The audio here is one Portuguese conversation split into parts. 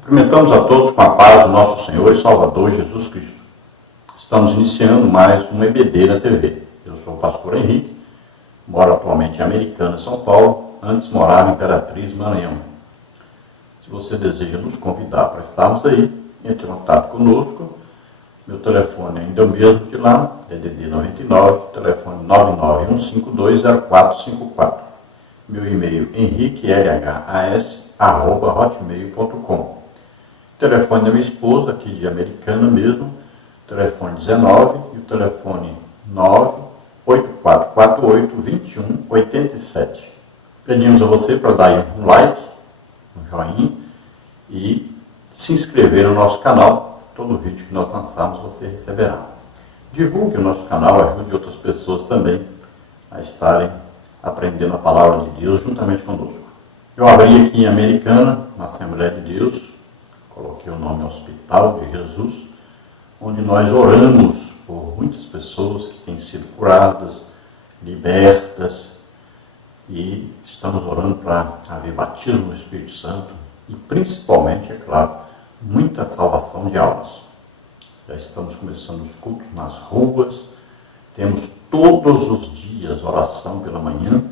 Cumprimentamos a todos com a paz do nosso Senhor e Salvador Jesus Cristo. Estamos iniciando mais um EBD na TV. Eu sou o pastor Henrique, moro atualmente em Americana, São Paulo, antes morava em Imperatriz, Maranhão. Se você deseja nos convidar para estarmos aí, entre em contato conosco. Meu telefone ainda é o mesmo de lá, DDD 99, telefone 991520454. Meu e-mail henriquelhas@hotmail.com. Telefone da minha esposa, aqui de Americana mesmo, telefone 19 e o telefone 98448-2187. Pedimos a você para dar um like, um joinha e se inscrever no nosso canal. Todo vídeo que nós lançarmos você receberá. Divulgue o nosso canal, ajude outras pessoas também a estarem aprendendo a palavra de Deus juntamente conosco. Eu abri aqui em Americana, na Assembleia de Deus, coloquei o nome Hospital de Jesus, onde nós oramos por muitas pessoas que têm sido curadas, libertas, e estamos orando para haver batismo no Espírito Santo e principalmente, é claro, muita salvação de almas. Já estamos começando os cultos nas ruas, temos todos os dias oração pela manhã,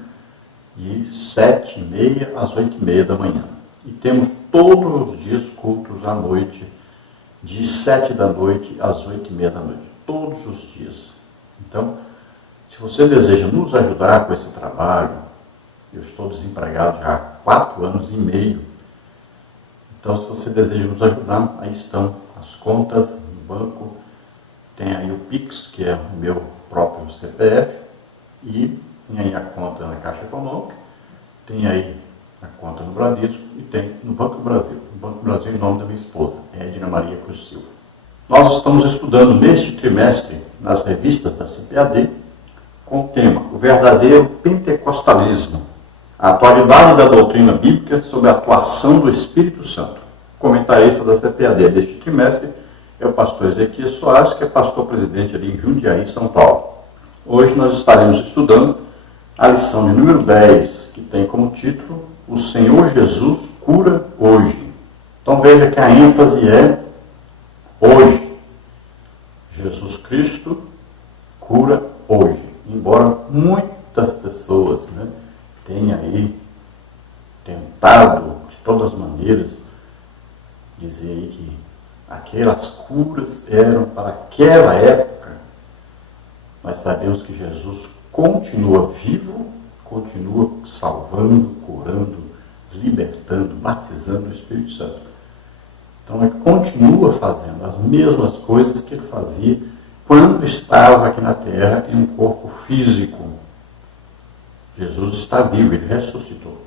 de 7h30 às 8h30 da manhã. E temos todos os dias cultos à noite, de 7 da noite às 8h30 da noite. Todos os dias. Então, se você deseja nos ajudar com esse trabalho, eu estou desempregado já há 4 anos e meio. Então, se você deseja nos ajudar, aí estão as contas no banco. Tem aí o Pix, que é o meu próprio CPF, e tem aí a conta na Caixa Econômica, tem aí a conta no Bradesco e tem no Banco do Brasil. No Banco do Brasil em nome da minha esposa, Edna Maria Cruz Silva. Nós estamos estudando neste trimestre, nas revistas da CPAD, com o tema O Verdadeiro Pentecostalismo, a atualidade da doutrina bíblica sobre a atuação do Espírito Santo. O comentarista da CPAD deste trimestre é o pastor Ezequias Soares, que é pastor-presidente ali em Jundiaí, São Paulo. Hoje nós estaremos estudando a lição de número 10, que tem como título O Senhor Jesus cura hoje. Então veja que a ênfase é hoje. Jesus Cristo cura hoje. Embora muitas pessoas tenham aí tentado de todas as maneiras dizer aí que aquelas curas eram para aquela época, nós sabemos que Jesus continua vivo, continua salvando, curando, libertando, batizando o Espírito Santo. Então ele continua fazendo as mesmas coisas que ele fazia quando estava aqui na terra em um corpo físico. Jesus está vivo, ele ressuscitou.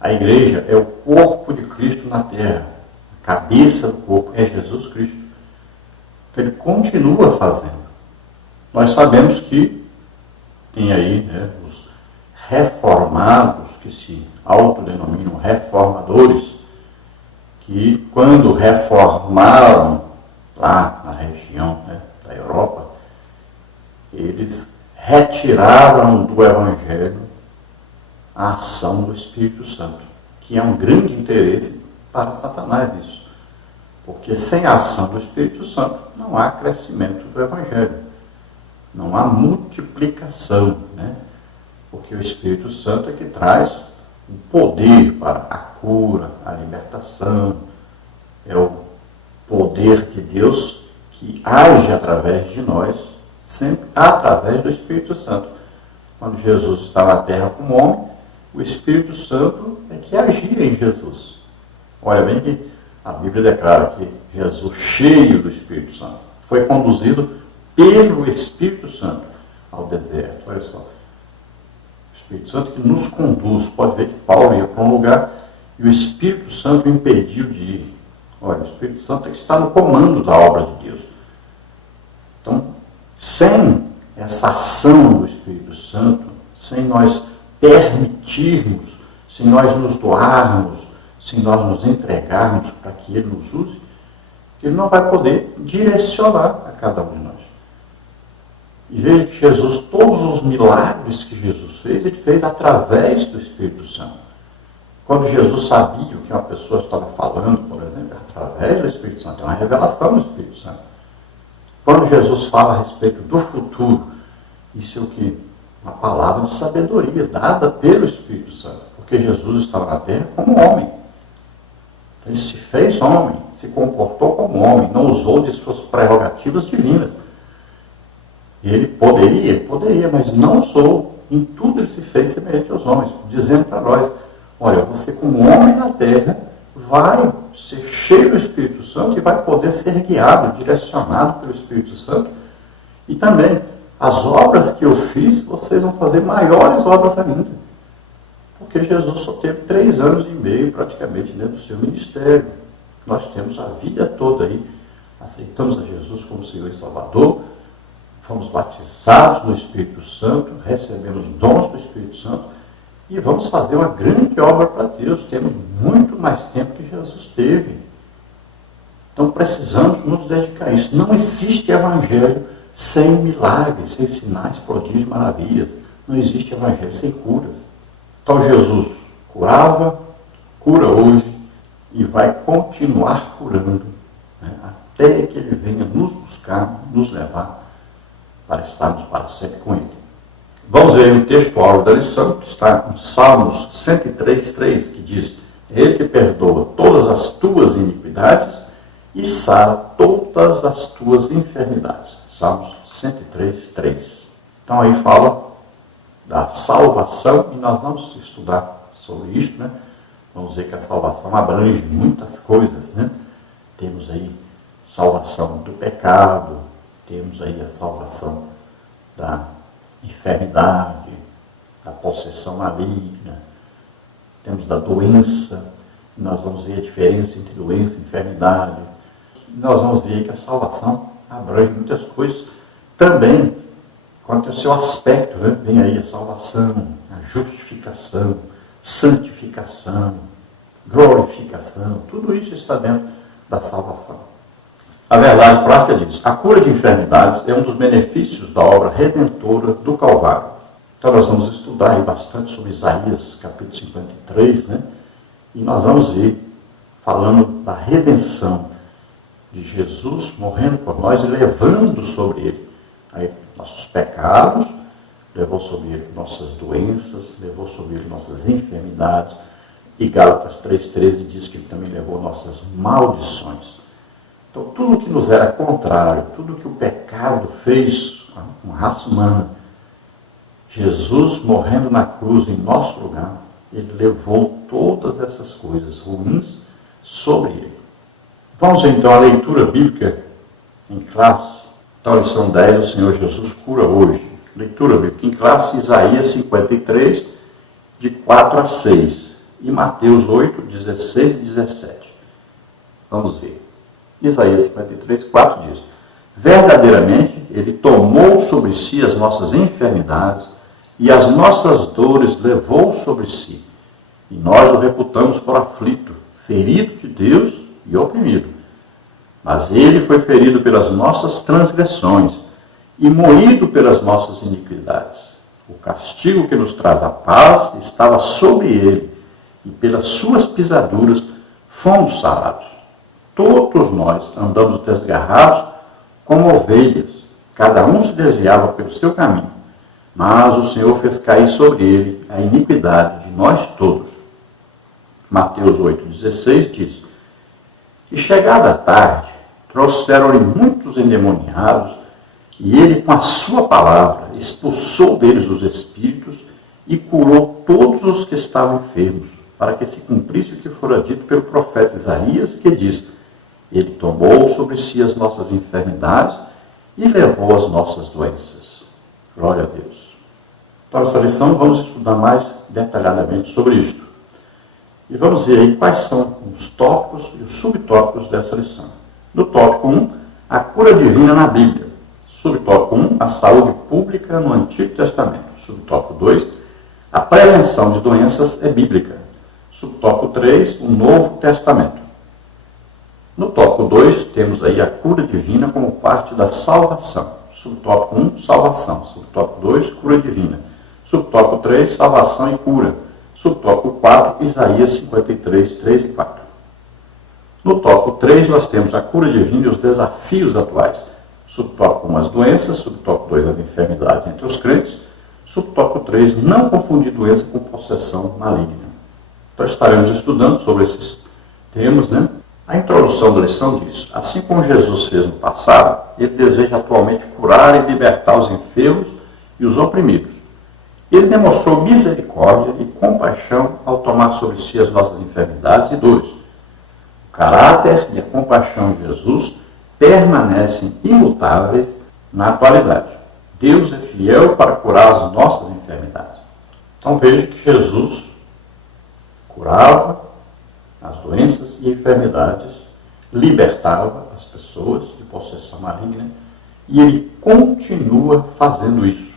A igreja é o corpo de Cristo na terra. A cabeça do corpo é Jesus Cristo. Então ele continua fazendo. Nós sabemos que tem aí os reformados, que se autodenominam reformadores, que quando reformaram lá na região da Europa, eles retiraram do Evangelho a ação do Espírito Santo, que é um grande interesse para Satanás isso. Porque sem a ação do Espírito Santo não há crescimento do Evangelho, não há multiplicação, porque o Espírito Santo é que traz o poder para a cura, a libertação, é o poder de Deus que age através de nós, sempre através do Espírito Santo. Quando Jesus está na terra como homem, o Espírito Santo é que agia em Jesus. Olha bem que a Bíblia declara que Jesus, cheio do Espírito Santo, foi conduzido pelo Espírito Santo ao deserto. Olha só. O Espírito Santo que nos conduz. Pode ver que Paulo ia para um lugar e o Espírito Santo o impediu de ir. Olha, o Espírito Santo é que está no comando da obra de Deus. Então, sem essa ação do Espírito Santo, sem nós permitirmos, sem nós nos doarmos, sem nós nos entregarmos para que Ele nos use, Ele não vai poder direcionar a cada um de nós. E veja que Jesus, todos os milagres que Jesus fez, Ele fez através do Espírito Santo. Quando Jesus sabia o que uma pessoa estava falando, por exemplo, através do Espírito Santo, é uma revelação do Espírito Santo. Quando Jesus fala a respeito do futuro, isso é o que? Uma palavra de sabedoria dada pelo Espírito Santo, porque Jesus estava na terra como homem. Ele se fez homem, se comportou como homem, não usou de suas prerrogativas divinas. Ele poderia, mas não usou. Em tudo ele se fez semelhante aos homens, dizendo para nós, olha, você como homem na terra vai ser cheio do Espírito Santo e vai poder ser guiado, direcionado pelo Espírito Santo. E também, as obras que eu fiz, vocês vão fazer maiores obras ainda. Porque Jesus só teve 3 anos e meio praticamente dentro do seu ministério. Nós temos a vida toda aí, aceitamos a Jesus como Senhor e Salvador, fomos batizados no Espírito Santo, recebemos dons do Espírito Santo e vamos fazer uma grande obra para Deus. Temos muito mais tempo que Jesus teve. Então precisamos nos dedicar a isso. Não existe evangelho sem milagres, sem sinais, prodígios, maravilhas. Não existe evangelho sem curas. Então Jesus curava, cura hoje e vai continuar curando, né, até que Ele venha nos buscar, nos levar para estarmos para sempre com Ele. Vamos ver o texto áureo da lição, que está em Salmos 103:3, que diz: Ele que perdoa todas as tuas iniquidades e sara todas as tuas enfermidades. Salmos 103:3. Então aí fala da salvação, e nós vamos estudar sobre isso, né? Vamos ver que a salvação abrange muitas coisas, né? Temos aí salvação do pecado, temos aí a salvação da enfermidade, da possessão maligna, temos da doença, nós vamos ver a diferença entre doença e enfermidade. Nós vamos ver que a salvação abrange muitas coisas também. Quanto ao seu aspecto, né? Vem aí a salvação, a justificação, santificação, glorificação, tudo isso está dentro da salvação. A verdade prática diz: a cura de enfermidades é um dos benefícios da obra redentora do Calvário. Então nós vamos estudar aí bastante sobre Isaías, capítulo 53, né? E nós vamos ver, falando da redenção de Jesus morrendo por nós e levando sobre ele aí nossos pecados, levou sobre ele nossas doenças, levou sobre ele nossas enfermidades. E Gálatas 3,13 diz que ele também levou nossas maldições. Então, tudo que nos era contrário, tudo que o pecado fez com a raça humana, Jesus morrendo na cruz em nosso lugar, ele levou todas essas coisas ruins sobre ele. Vamos então à leitura bíblica em classe. Então, lição 10, o Senhor Jesus cura hoje. Leitura bíblica em classe, Isaías 53, de 4 a 6. E Mateus 8, 16 e 17. Vamos ver. Isaías 53, 4 diz: verdadeiramente, Ele tomou sobre si as nossas enfermidades e as nossas dores levou sobre si. E nós o reputamos por aflito, ferido de Deus e oprimido. Mas ele foi ferido pelas nossas transgressões e moído pelas nossas iniquidades. O castigo que nos traz a paz estava sobre ele, e pelas suas pisaduras fomos sarados. Todos nós andamos desgarrados como ovelhas, cada um se desviava pelo seu caminho, mas o Senhor fez cair sobre ele a iniquidade de nós todos. Mateus 8,16 diz: e chegada a tarde, trouxeram-lhe muitos endemoniados, e ele, com a sua palavra, expulsou deles os espíritos e curou todos os que estavam enfermos, para que se cumprisse o que fora dito pelo profeta Isaías, que diz: ele tomou sobre si as nossas enfermidades e levou as nossas doenças. Glória a Deus. Então, nessa lição, vamos estudar mais detalhadamente sobre isto. E vamos ver aí quais são os tópicos e os subtópicos dessa lição. No tópico 1, a cura divina na Bíblia. Subtópico 1, a saúde pública no Antigo Testamento. Subtópico 2, a prevenção de doenças é bíblica. Subtópico 3, o Novo Testamento. No tópico 2, temos aí a cura divina como parte da salvação. Subtópico 1, salvação. Subtópico 2, cura divina. Subtópico 3, salvação e cura. Subtópico 4, Isaías 53, 3 e 4. No tópico 3, nós temos a cura divina e os desafios atuais. Subtópico 1, as doenças. Subtópico 2, as enfermidades entre os crentes. Subtópico 3, não confundir doença com possessão maligna. Então estaremos estudando sobre esses temas, né? A introdução da lição diz: assim como Jesus fez no passado, ele deseja atualmente curar e libertar os enfermos e os oprimidos. Ele demonstrou misericórdia e compaixão ao tomar sobre si as nossas enfermidades e dores. O caráter e a compaixão de Jesus permanecem imutáveis na atualidade. Deus é fiel para curar as nossas enfermidades. Então veja que Jesus curava as doenças e enfermidades, libertava as pessoas de possessão maligna, e ele continua fazendo isso.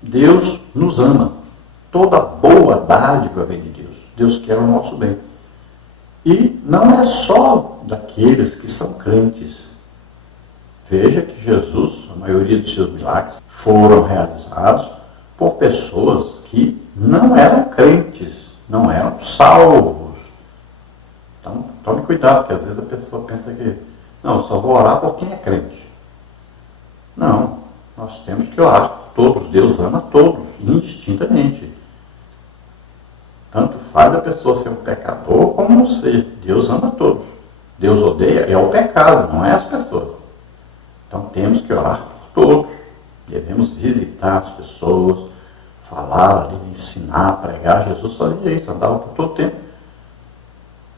Deus nos ama. Toda boa dádiva vem de Deus. Deus quer o nosso bem. E não é só daqueles que são crentes. Veja que Jesus, a maioria dos seus milagres, foram realizados por pessoas que não eram crentes, não eram salvos. Então, tome cuidado, porque às vezes a pessoa pensa que, não, eu só vou orar por quem é crente. Não, nós temos que orar por todos. Deus ama todos, indistintamente. Tanto faz a pessoa ser um pecador como não ser. Deus ama todos. Deus odeia é o pecado, não é as pessoas. Então temos que orar por todos. Devemos visitar as pessoas, falar ali, ensinar, pregar. Jesus fazia isso, andava por todo o tempo.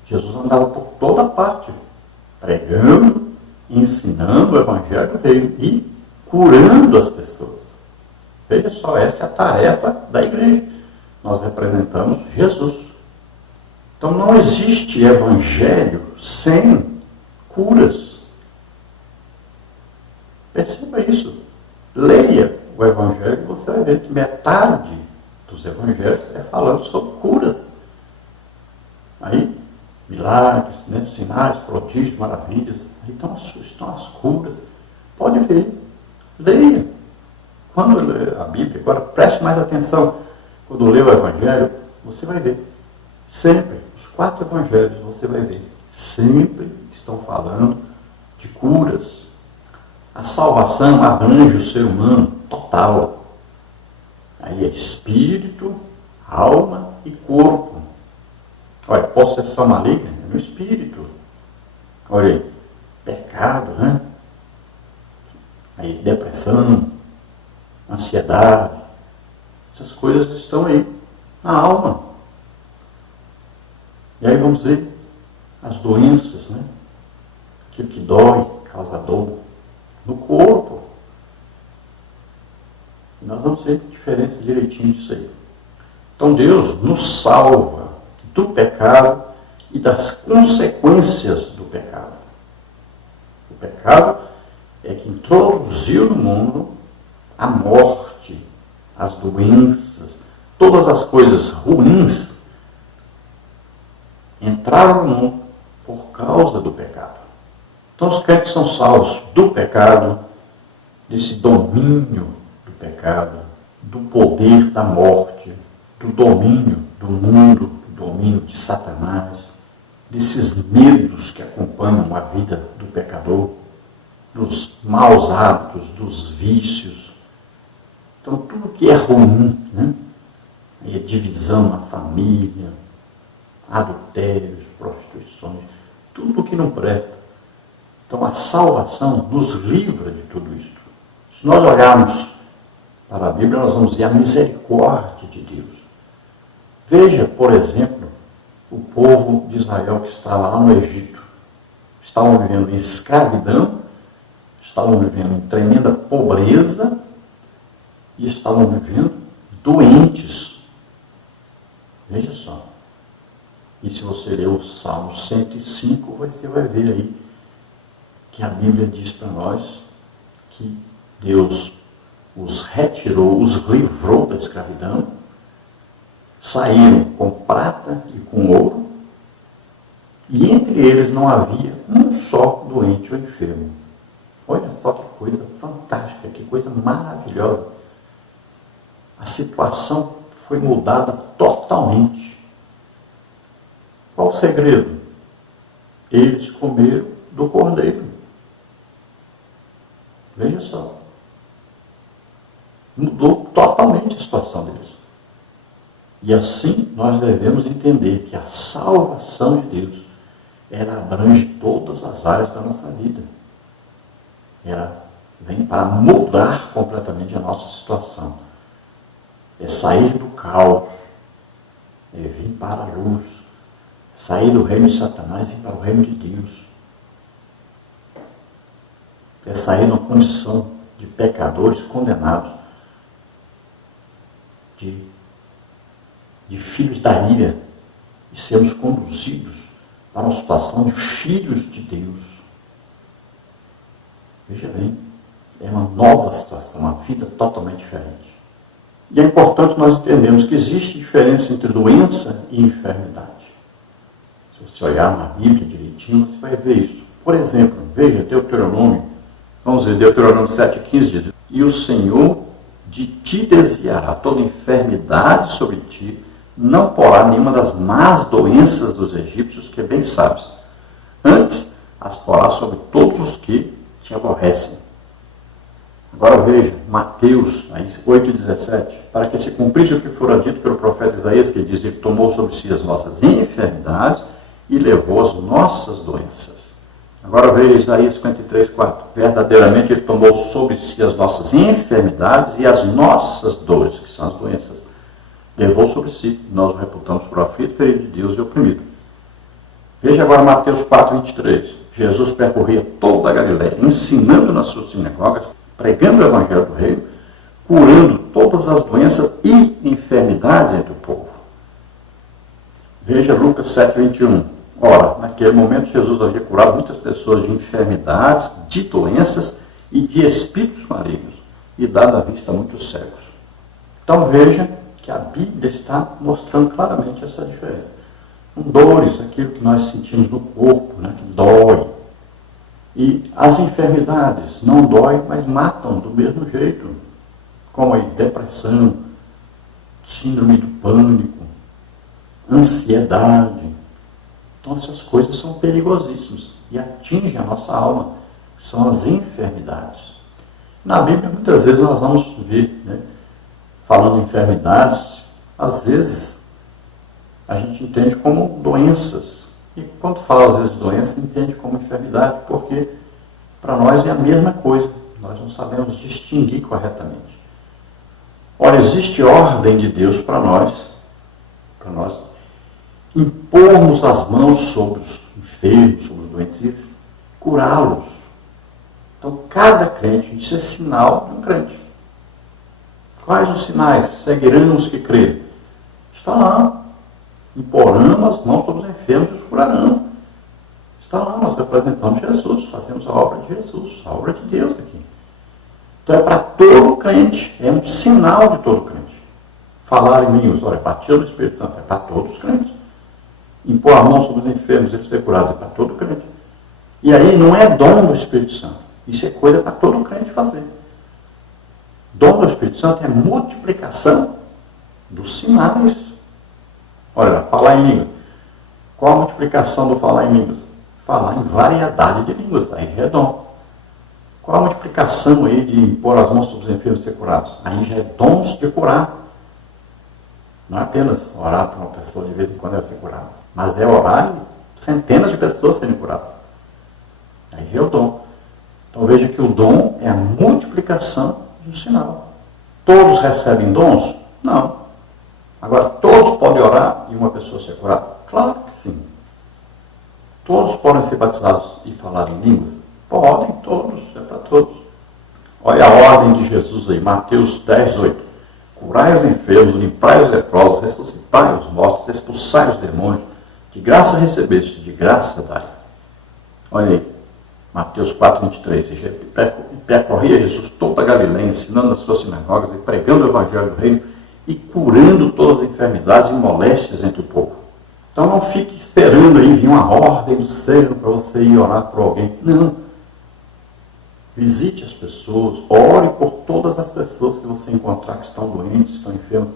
Jesus andava por toda parte, pregando, ensinando o Evangelho do Reino e curando as pessoas. Veja só, essa é a tarefa da igreja. Nós representamos Jesus. Então não existe Evangelho sem curas. Perceba isso. Leia o Evangelho e você vai ver que metade dos Evangelhos é falando sobre curas. Aí, milagres, né, sinais, prodígios, maravilhas. Aí estão as curas. Pode ver. Leia. Quando lê a Bíblia, agora preste mais atenção. Quando lê o Evangelho, você vai ver. Sempre, os 4 Evangelhos, você vai ver. Sempre estão falando de curas. A salvação abrange o ser humano total. Aí é espírito, alma e corpo. Olha, possessão maligna é no espírito. Olha aí, pecado, né? Aí depressão, ansiedade, essas coisas estão aí, na alma. E aí vamos ver as doenças, né? Aquilo que dói, causa dor no corpo. E nós vamos ver a diferença direitinho disso aí. Então Deus nos salva do pecado e das consequências do pecado. O pecado é que introduziu no mundo a morte, as doenças, todas as coisas ruins entraram no mundo por causa do pecado. Então os crentes são salvos do pecado, desse domínio do pecado, do poder da morte, do domínio do mundo, do domínio de Satanás, desses medos que acompanham a vida do pecador, dos maus hábitos, dos vícios. Então, tudo que é ruim, né? E a divisão na família, adultérios, prostituições, tudo que não presta. Então, a salvação nos livra de tudo isso. Se nós olharmos para a Bíblia, nós vamos ver a misericórdia de Deus. Veja, por exemplo, o povo de Israel que estava lá no Egito. Estavam vivendo em escravidão, estavam vivendo em tremenda pobreza e estavam vivendo doentes. Veja só. E se você ler o Salmo 105, você vai ver aí que a Bíblia diz para nós que Deus os retirou, os livrou da escravidão, saíram com prata e com ouro, e entre eles não havia um só doente ou enfermo. Olha só que coisa fantástica, que coisa maravilhosa. A situação foi mudada totalmente. Qual o segredo? eles comeram do cordeiro. Veja só. Mudou totalmente a situação deles. E assim nós devemos entender que a salvação de Deus, ela abrange todas as áreas da nossa vida. Ela vem para mudar completamente a nossa situação. É sair do caos, é vir para a luz, sair do reino de Satanás e vir para o reino de Deus. É sair de uma condição de pecadores condenados, de filhos da ira, e sermos conduzidos para uma situação de filhos de Deus. Veja bem, é uma nova situação, uma vida totalmente diferente. E é importante nós entendermos que existe diferença entre doença e enfermidade. Se você olhar na Bíblia direitinho, você vai ver isso. Por exemplo, veja Deuteronômio, vamos ver, Deuteronômio 7,15 diz: e o Senhor de ti desviará toda enfermidade sobre ti, não porá nenhuma das más doenças dos egípcios, que bem sabes. Antes as porá sobre todos os que te aborrecem. Agora veja, Mateus 8,17, para que se cumprisse o que fora dito pelo profeta Isaías, que diz: ele tomou sobre si as nossas enfermidades e levou as nossas doenças. Agora veja Isaías 53,4, verdadeiramente ele tomou sobre si as nossas enfermidades e as nossas dores, que são as doenças. Levou sobre si, nós o reputamos profeta, ferido de Deus e oprimido. Veja agora Mateus 4,23, Jesus percorria toda a Galiléia, ensinando nas suas sinagogas, pregando o evangelho do reino, curando todas as doenças e enfermidades entre o povo. Veja Lucas 7,21. Ora, naquele momento Jesus havia curado muitas pessoas de enfermidades, de doenças e de espíritos malignos, e dado a vista a muitos cegos. Então veja que a Bíblia está mostrando claramente essa diferença. Dores, aquilo que nós sentimos no corpo, né, que dói. E as enfermidades não doem, mas matam do mesmo jeito, como a depressão, síndrome do pânico, ansiedade. Então essas coisas são perigosíssimas e atingem a nossa alma, que são as enfermidades. Na Bíblia muitas vezes nós vamos ver, né, falando em enfermidades, às vezes a gente entende como doenças. E quando fala às vezes de doença, entende como enfermidade, porque para nós é a mesma coisa. Nós não sabemos distinguir corretamente. Ora, existe ordem de Deus para nós impormos as mãos sobre os enfermos, sobre os doentes e curá-los. Então, cada crente, isso é sinal de um crente. Quais os sinais? Seguirão os que crerem. Está lá. Imporamos as mãos sobre os enfermos e os curarão. Está lá, nós representamos Jesus, fazemos a obra de Jesus, a obra de Deus aqui. Então é para todo crente, é um sinal de todo crente. Falar em línguas, olha, batismo do Espírito Santo, é para todos os crentes. Impor a mão sobre os enfermos e eles ser curados, é para todo crente. E aí não é dom do Espírito Santo, isso é coisa para todo crente fazer. Dom do Espírito Santo é multiplicação dos sinais. Olha, falar em línguas. Qual a multiplicação do falar em línguas? Falar em variedade de línguas, aí já é dom. Qual a multiplicação aí de impor as mãos sobre os enfermos e ser curados? Aí já é dons de curar. Não é apenas orar para uma pessoa de vez em quando ela ser curada, mas é orar e centenas de pessoas serem curadas. Aí já é o dom. Então veja que o dom é a multiplicação de um sinal. Todos recebem dons? Não. Agora, todos podem orar e uma pessoa ser curada? Claro que sim. Todos podem ser batizados e falar em línguas? Podem, todos, é para todos. Olha a ordem de Jesus aí, Mateus 10, 8. Curai os enfermos, limpai os leprosos, ressuscitai os mortos, expulsai os demônios. De graça recebeste, de graça dai. Olha aí, Mateus 4, 23. E percorria Jesus toda a Galiléia, ensinando nas suas sinagogas e pregando o evangelho do reino e curando todas as enfermidades e moléstias entre o povo. Então não fique esperando aí vir uma ordem do céu para você ir orar por alguém. Não. Visite as pessoas, ore por todas as pessoas que você encontrar que estão doentes, estão enfermas.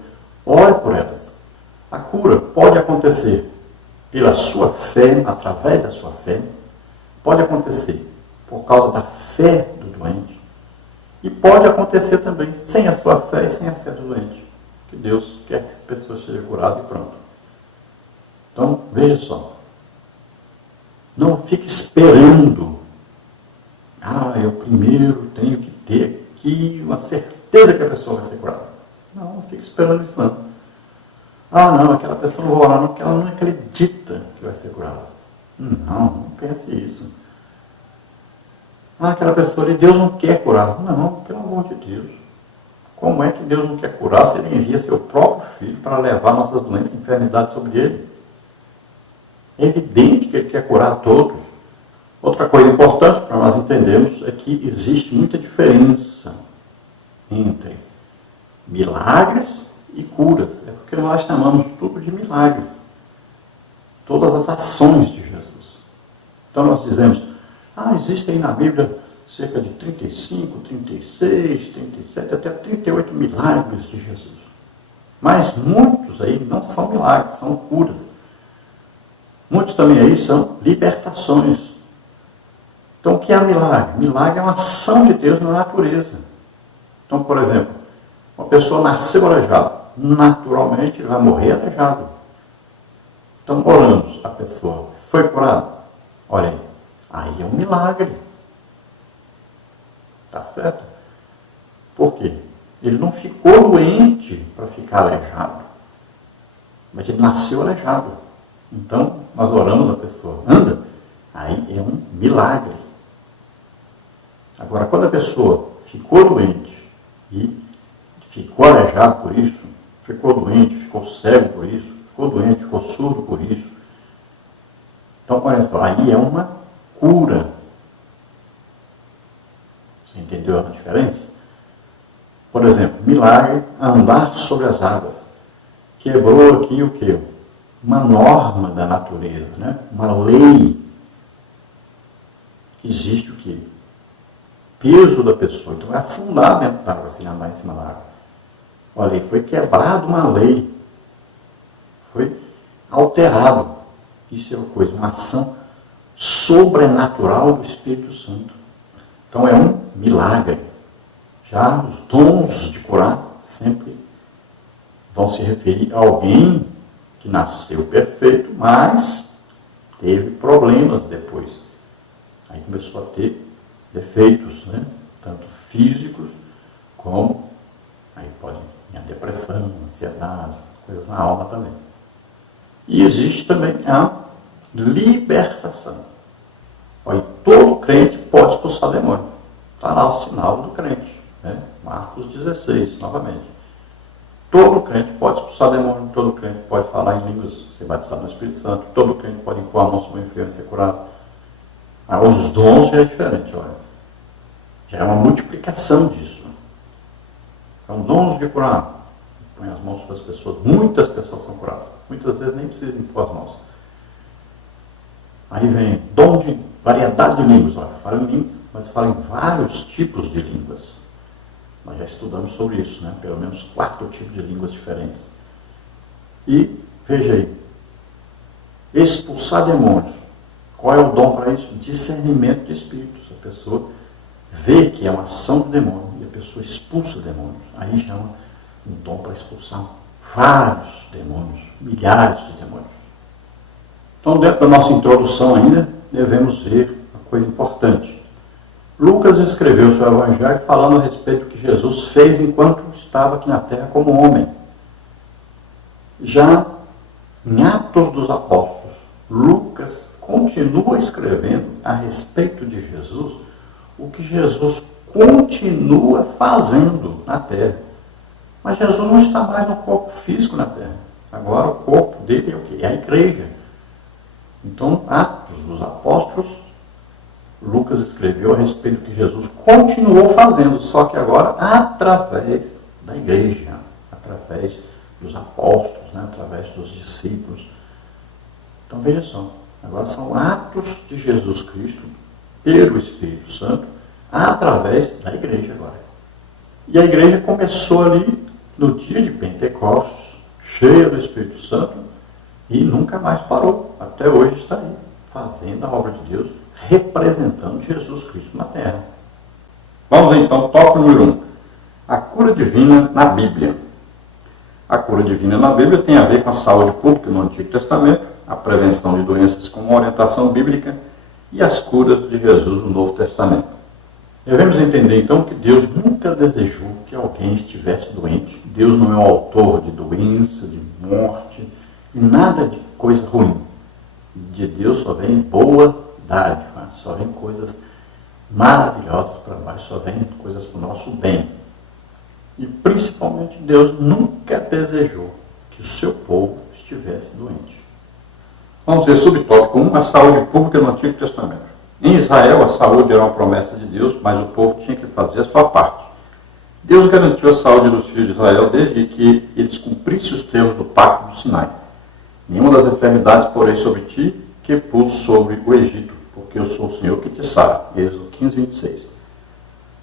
Ore por elas. A cura pode acontecer pela sua fé, através da sua fé, pode acontecer por causa da fé do doente, e pode acontecer também sem a sua fé e sem a fé do doente. Que Deus quer que essa pessoa seja curada e pronto. Então, veja só. Não fique esperando. Eu primeiro tenho que ter aqui uma certeza que a pessoa vai ser curada. Não fique esperando isso não. Não, aquela pessoa não vai orar não, porque ela não acredita que vai ser curada. Não pense isso. Aquela pessoa ali, Deus não quer curar. Não, pelo amor de Deus. Como é que Deus não quer curar se Ele envia seu próprio Filho para levar nossas doenças e enfermidades sobre Ele? É evidente que Ele quer curar a todos. Outra coisa importante para nós entendermos é que existe muita diferença entre milagres e curas. É porque nós chamamos tudo de milagres. Todas as ações de Jesus. Então nós dizemos, existem na Bíblia cerca de 35, 36, 37, até 38 milagres de Jesus. Mas muitos aí não são milagres, são curas. Muitos também aí são libertações. Então o que é milagre? Milagre é uma ação de Deus na natureza. Então, por exemplo, uma pessoa nasceu aleijada, naturalmente vai morrer aleijado. Então, oramos, a pessoa foi curada. Olha aí é um milagre. Tá certo? Por quê? Ele não ficou doente para ficar aleijado. Mas ele nasceu aleijado. Então, nós oramos, a pessoa anda. Aí é um milagre. Agora, quando a pessoa ficou doente e ficou aleijado por isso, ficou doente, ficou cego por isso, ficou doente, ficou surdo por isso. Então, olha só, aí é uma cura. Você entendeu a diferença? Por exemplo, milagre, andar sobre as águas. Quebrou aqui o quê? Uma norma da natureza, né? Uma lei. Existe o quê? Peso da pessoa. Então, vai afundar dentro da água, assim, andar em cima da água. Olha aí, foi quebrado uma lei. Foi alterado. Isso é uma coisa, uma ação sobrenatural do Espírito Santo. Então, é um milagre. Já os dons de curar sempre vão se referir a alguém que nasceu perfeito, mas teve problemas depois. Aí começou a ter defeitos, né? Tanto físicos como aí pode ter a depressão, ansiedade, coisas na alma também. E existe também a libertação. Olha, todo crente pode expulsar demônio. Está lá o sinal do crente, né? Marcos 16, novamente. Todo crente pode expulsar demônio, todo crente pode falar em línguas, ser batizado no Espírito Santo, todo crente pode impor a mão sobre o enfermo e ser curado. Os dons já é diferente, olha. Já é uma multiplicação disso. São dons de curar. Põe as mãos sobre as pessoas. Muitas pessoas são curadas. Muitas vezes nem precisam impor as mãos. Aí vem dom de variedade de línguas. Olha, fala em línguas, mas fala em vários tipos de línguas. Nós já estudamos sobre isso, né? Pelo menos 4 tipos de línguas diferentes. E, veja aí, expulsar demônios. Qual é o dom para isso? Discernimento de espíritos. A pessoa vê que é uma ação do demônio e a pessoa expulsa demônios. Aí já é um dom para expulsar vários demônios, milhares de demônios. Então, dentro da nossa introdução ainda, devemos ver uma coisa importante. Lucas escreveu seu evangelho falando a respeito do que Jesus fez enquanto estava aqui na terra como homem. Já em Atos dos Apóstolos, Lucas continua escrevendo a respeito de Jesus o que Jesus continua fazendo na terra. Mas Jesus não está mais no corpo físico na terra. Agora o corpo dele é o quê? É a igreja. Então, Atos dos Apóstolos, Lucas escreveu a respeito do que Jesus continuou fazendo, só que agora através da igreja, através dos apóstolos, né? Através dos discípulos. Então veja só, agora são atos de Jesus Cristo pelo Espírito Santo através da igreja agora. E a igreja começou ali no dia de Pentecostes, cheia do Espírito Santo, E nunca mais parou. Até hoje está aí, fazendo a obra de Deus, representando Jesus Cristo na Terra. Vamos então, tópico número 1. A cura divina na Bíblia. A cura divina na Bíblia tem a ver com a saúde pública no Antigo Testamento, a prevenção de doenças com uma orientação bíblica e as curas de Jesus no Novo Testamento. Devemos entender então que Deus nunca desejou que alguém estivesse doente. Deus não é o autor de doença, de morte, de nada de coisa ruim. De Deus só vem boa dádiva, só vem coisas maravilhosas para nós, só vem coisas para o nosso bem. E principalmente Deus nunca desejou que o seu povo estivesse doente. Vamos ver subtópico 1, a saúde pública no Antigo Testamento. Em Israel, a saúde era uma promessa de Deus, mas o povo tinha que fazer a sua parte. Deus garantiu a saúde dos filhos de Israel desde que eles cumprissem os termos do pacto do Sinai. Nenhuma das enfermidades porei sobre ti que pus sobre o Egito, porque eu sou o Senhor que te sara. Êxodo 15, 26.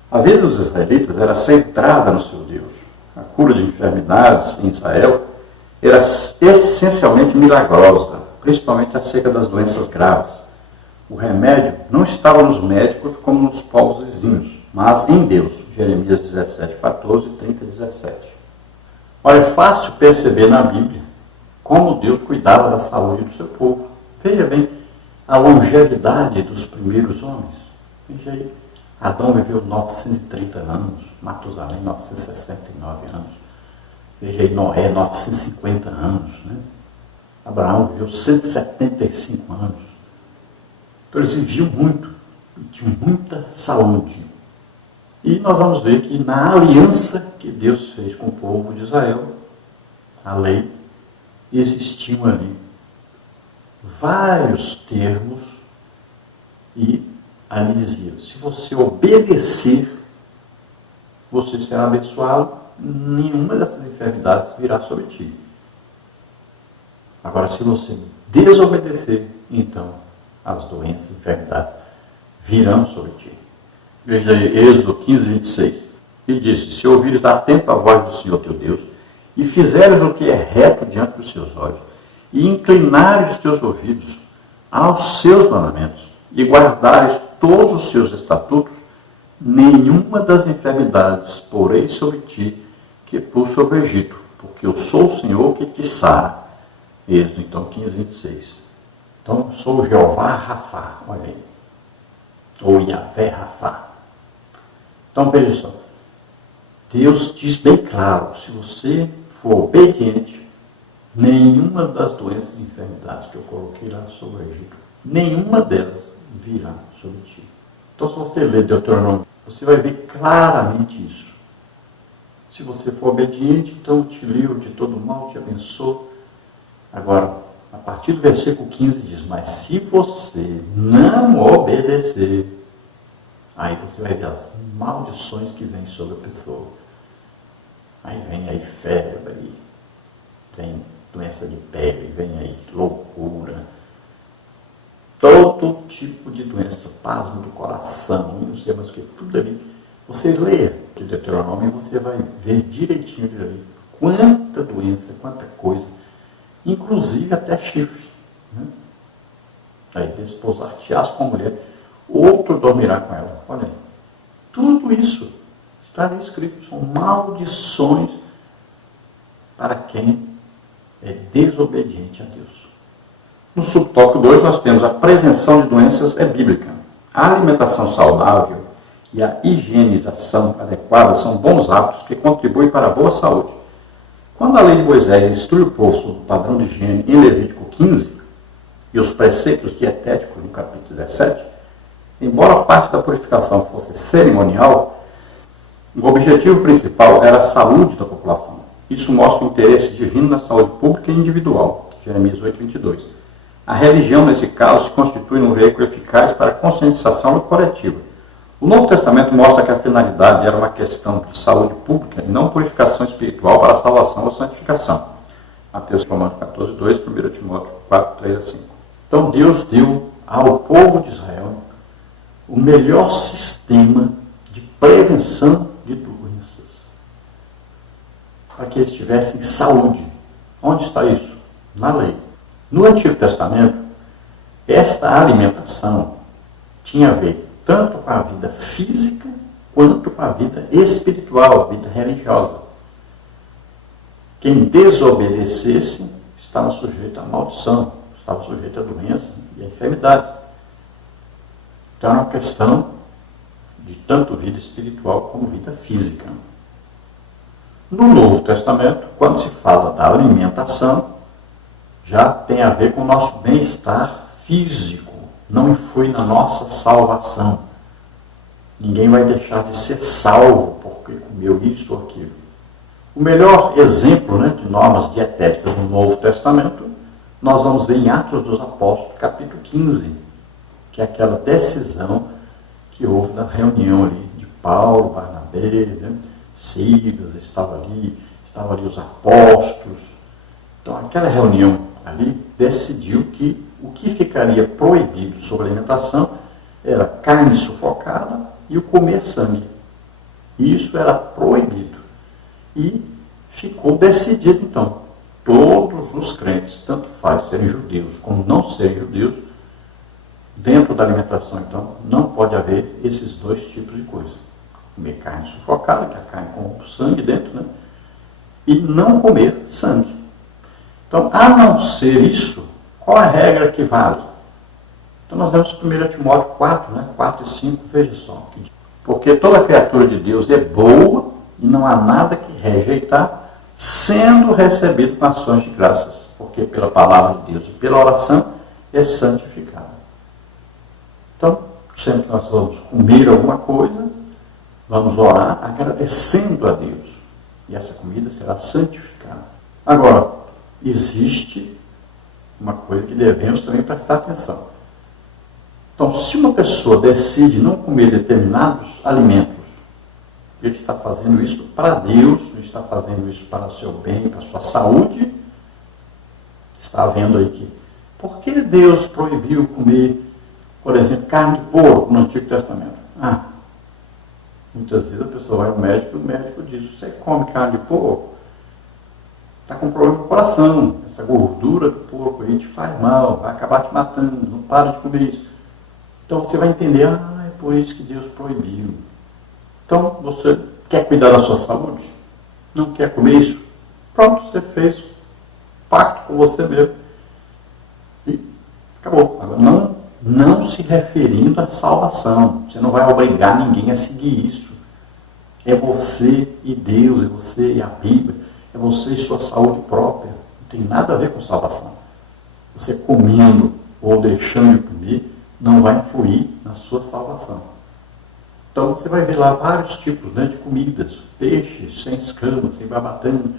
A vida dos israelitas era centrada no seu Deus. A cura de enfermidades em Israel era essencialmente milagrosa, principalmente acerca das doenças graves. O remédio não estava nos médicos como nos povos vizinhos, mas em Deus. Jeremias 17, 14 e 30, 17. Olha, é fácil perceber na Bíblia como Deus cuidava da saúde do seu povo. Veja bem a longevidade dos primeiros homens. Veja aí, Adão viveu 930 anos, Matusalém 969 anos. Veja aí, Noé 950 anos. Né? Abraão viveu 175 anos. Então eles viviam muito e tinham muita saúde. E nós vamos ver que na aliança que Deus fez com o povo de Israel, a lei, existiam ali vários termos e ali dizia, se você obedecer, você será abençoado, nenhuma dessas enfermidades virá sobre ti. Agora, se você desobedecer, então as doenças e enfermidades virão sobre ti. Veja aí, Êxodo 15, 26. Ele disse, se ouvires atento a voz do Senhor teu Deus, e fizeres o que é reto diante dos seus olhos, e inclinares os teus ouvidos aos seus mandamentos, e guardares todos os seus estatutos, nenhuma das enfermidades porei sobre ti que pus sobre o Egito, porque eu sou o Senhor que te sara. Êxodo, então, 15, 26. Então, sou Jeová Rafá, olha aí. Ou Yahvé Rafá. Então, veja só. Deus diz bem claro, se você for obediente, nenhuma das doenças e enfermidades que eu coloquei lá sobre o Egito, nenhuma delas virá sobre ti. Então, se você ler Deuteronômio, você vai ver claramente isso. Se você for obediente, então eu te livro de todo mal, te abençoo. Agora, a partir do versículo 15 diz, mas se você não obedecer, aí você vai ver as maldições que vêm sobre a pessoa. Aí vem aí febre, vem doença de pele, vem aí loucura, todo tipo de doença, pasmo do coração, não sei mais o que, tudo ali. Você lê o Deuteronômio e você vai ver direitinho ali quanta doença, quanta coisa, inclusive até chifre. Né? Aí desposar-te-ás com a mulher, outro dormirá com ela. Olha aí, tudo isso está ali escrito, são maldições para quem é desobediente a Deus. No subtópico 2 nós temos a prevenção de doenças é bíblica. A alimentação saudável e a higienização adequada são bons hábitos que contribuem para a boa saúde. Quando a lei de Moisés instrui o povo sobre o padrão de higiene em Levítico 15 e os preceitos dietéticos no capítulo 17, embora parte da purificação fosse cerimonial, o objetivo principal era a saúde da população. Isso mostra o interesse divino na saúde pública e individual. Jeremias 8, 22. A religião, nesse caso, se constitui num veículo eficaz para a conscientização coletiva. O Novo Testamento mostra que a finalidade era uma questão de saúde pública e não purificação espiritual para a salvação ou santificação. Mateus, Romanos 14, 2, 1 Timóteo 4, 3 a 5. Então Deus deu ao povo de Israel o melhor sistema de prevenção de doenças, para que eles tivessem saúde. Onde está isso? Na lei. No Antigo Testamento, esta alimentação tinha a ver tanto com a vida física quanto com a vida espiritual, a vida religiosa. Quem desobedecesse estava sujeito à maldição, estava sujeito à doença e à enfermidade. Então é uma questão de tanto vida espiritual como vida física. No Novo Testamento, quando se fala da alimentação, já tem a ver com o nosso bem-estar físico, não influi na nossa salvação. Ninguém vai deixar de ser salvo porque comeu isso ou aquilo. O melhor exemplo, de normas dietéticas no Novo Testamento, nós vamos ver em Atos dos Apóstolos, capítulo 15, que é aquela decisão que houve na reunião ali de Paulo, Barnabé, Silas, estavam ali os apóstolos. Então, aquela reunião ali decidiu que o que ficaria proibido sobre a alimentação era carne sufocada e o comer sangue. Isso era proibido. E ficou decidido, então, todos os crentes, tanto faz serem judeus como não serem judeus, dentro da alimentação, então, não pode haver esses dois tipos de coisa. Comer carne sufocada, que é a carne com sangue dentro, e não comer sangue. Então, a não ser isso, qual é a regra que vale? Então, nós vemos 1 Timóteo 4, 4 e 5, veja só. Porque toda criatura de Deus é boa e não há nada que rejeitar, sendo recebido com ações de graças, porque pela palavra de Deus e pela oração é santificado. Então, sempre que nós vamos comer alguma coisa, vamos orar agradecendo a Deus. E essa comida será santificada. Agora, existe uma coisa que devemos também prestar atenção. Então, se uma pessoa decide não comer determinados alimentos, ele está fazendo isso para Deus, está fazendo isso para o seu bem, para a sua saúde. Está vendo aí que, por que Deus proibiu comer, por exemplo, carne de porco no Antigo Testamento? Muitas vezes a pessoa vai ao médico e o médico diz: você come carne de porco, está com problema no coração, essa gordura do porco aí te faz mal, vai acabar te matando, não para de comer isso. Então você vai entender, é por isso que Deus proibiu. Então você quer cuidar da sua saúde? Não quer comer isso? Pronto, você fez pacto com você mesmo. E acabou. Agora, não se referindo à salvação. Você não vai obrigar ninguém a seguir isso. É você e Deus, é você e a Bíblia, é você e sua saúde própria. Não tem nada a ver com salvação. Você comendo ou deixando de comer não vai influir na sua salvação. Então você vai ver lá vários tipos de comidas. Peixe sem escama, sem barbatana.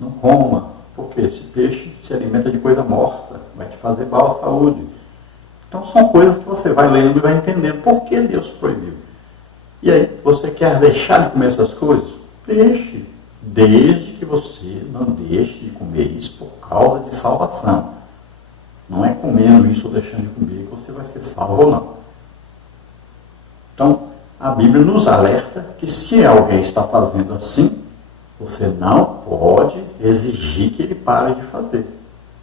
Não coma, porque esse peixe se alimenta de coisa morta, vai te fazer mal à saúde. Então são coisas que você vai lendo e vai entendendo por que Deus proibiu. E aí, você quer deixar de comer essas coisas? Deixe, desde que você não deixe de comer isso por causa de salvação. Não é comendo isso ou deixando de comer que você vai ser salvo ou não. Então, a Bíblia nos alerta que se alguém está fazendo assim, você não pode exigir que ele pare de fazer.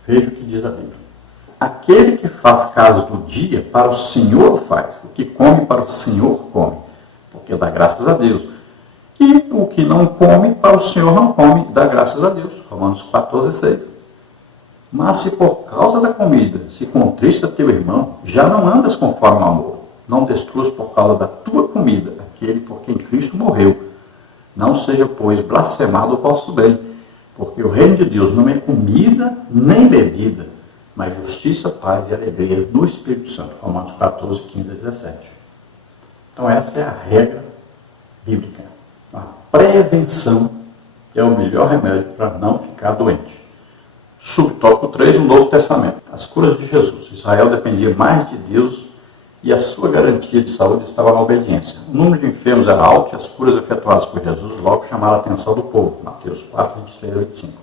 Veja o que diz a Bíblia. Aquele que faz caso do dia, para o Senhor faz. O que come, para o Senhor come. Porque dá graças a Deus. E o que não come, para o Senhor não come, dá graças a Deus. Romanos 14, 6. Mas se por causa da comida se contrista teu irmão, já não andas conforme o amor. Não destruas por causa da tua comida aquele por quem Cristo morreu. Não seja, pois, blasfemado o vosso bem, porque o reino de Deus não é comida nem bebida, mas justiça, paz e alegria no Espírito Santo. Romanos 14, 15 a 17. Então essa é a regra bíblica. A prevenção é o melhor remédio para não ficar doente. Subtópico 3, no Novo Testamento. As curas de Jesus. Israel dependia mais de Deus e a sua garantia de saúde estava na obediência. O número de enfermos era alto e as curas efetuadas por Jesus logo chamaram a atenção do povo. Mateus 4, 23 a 25.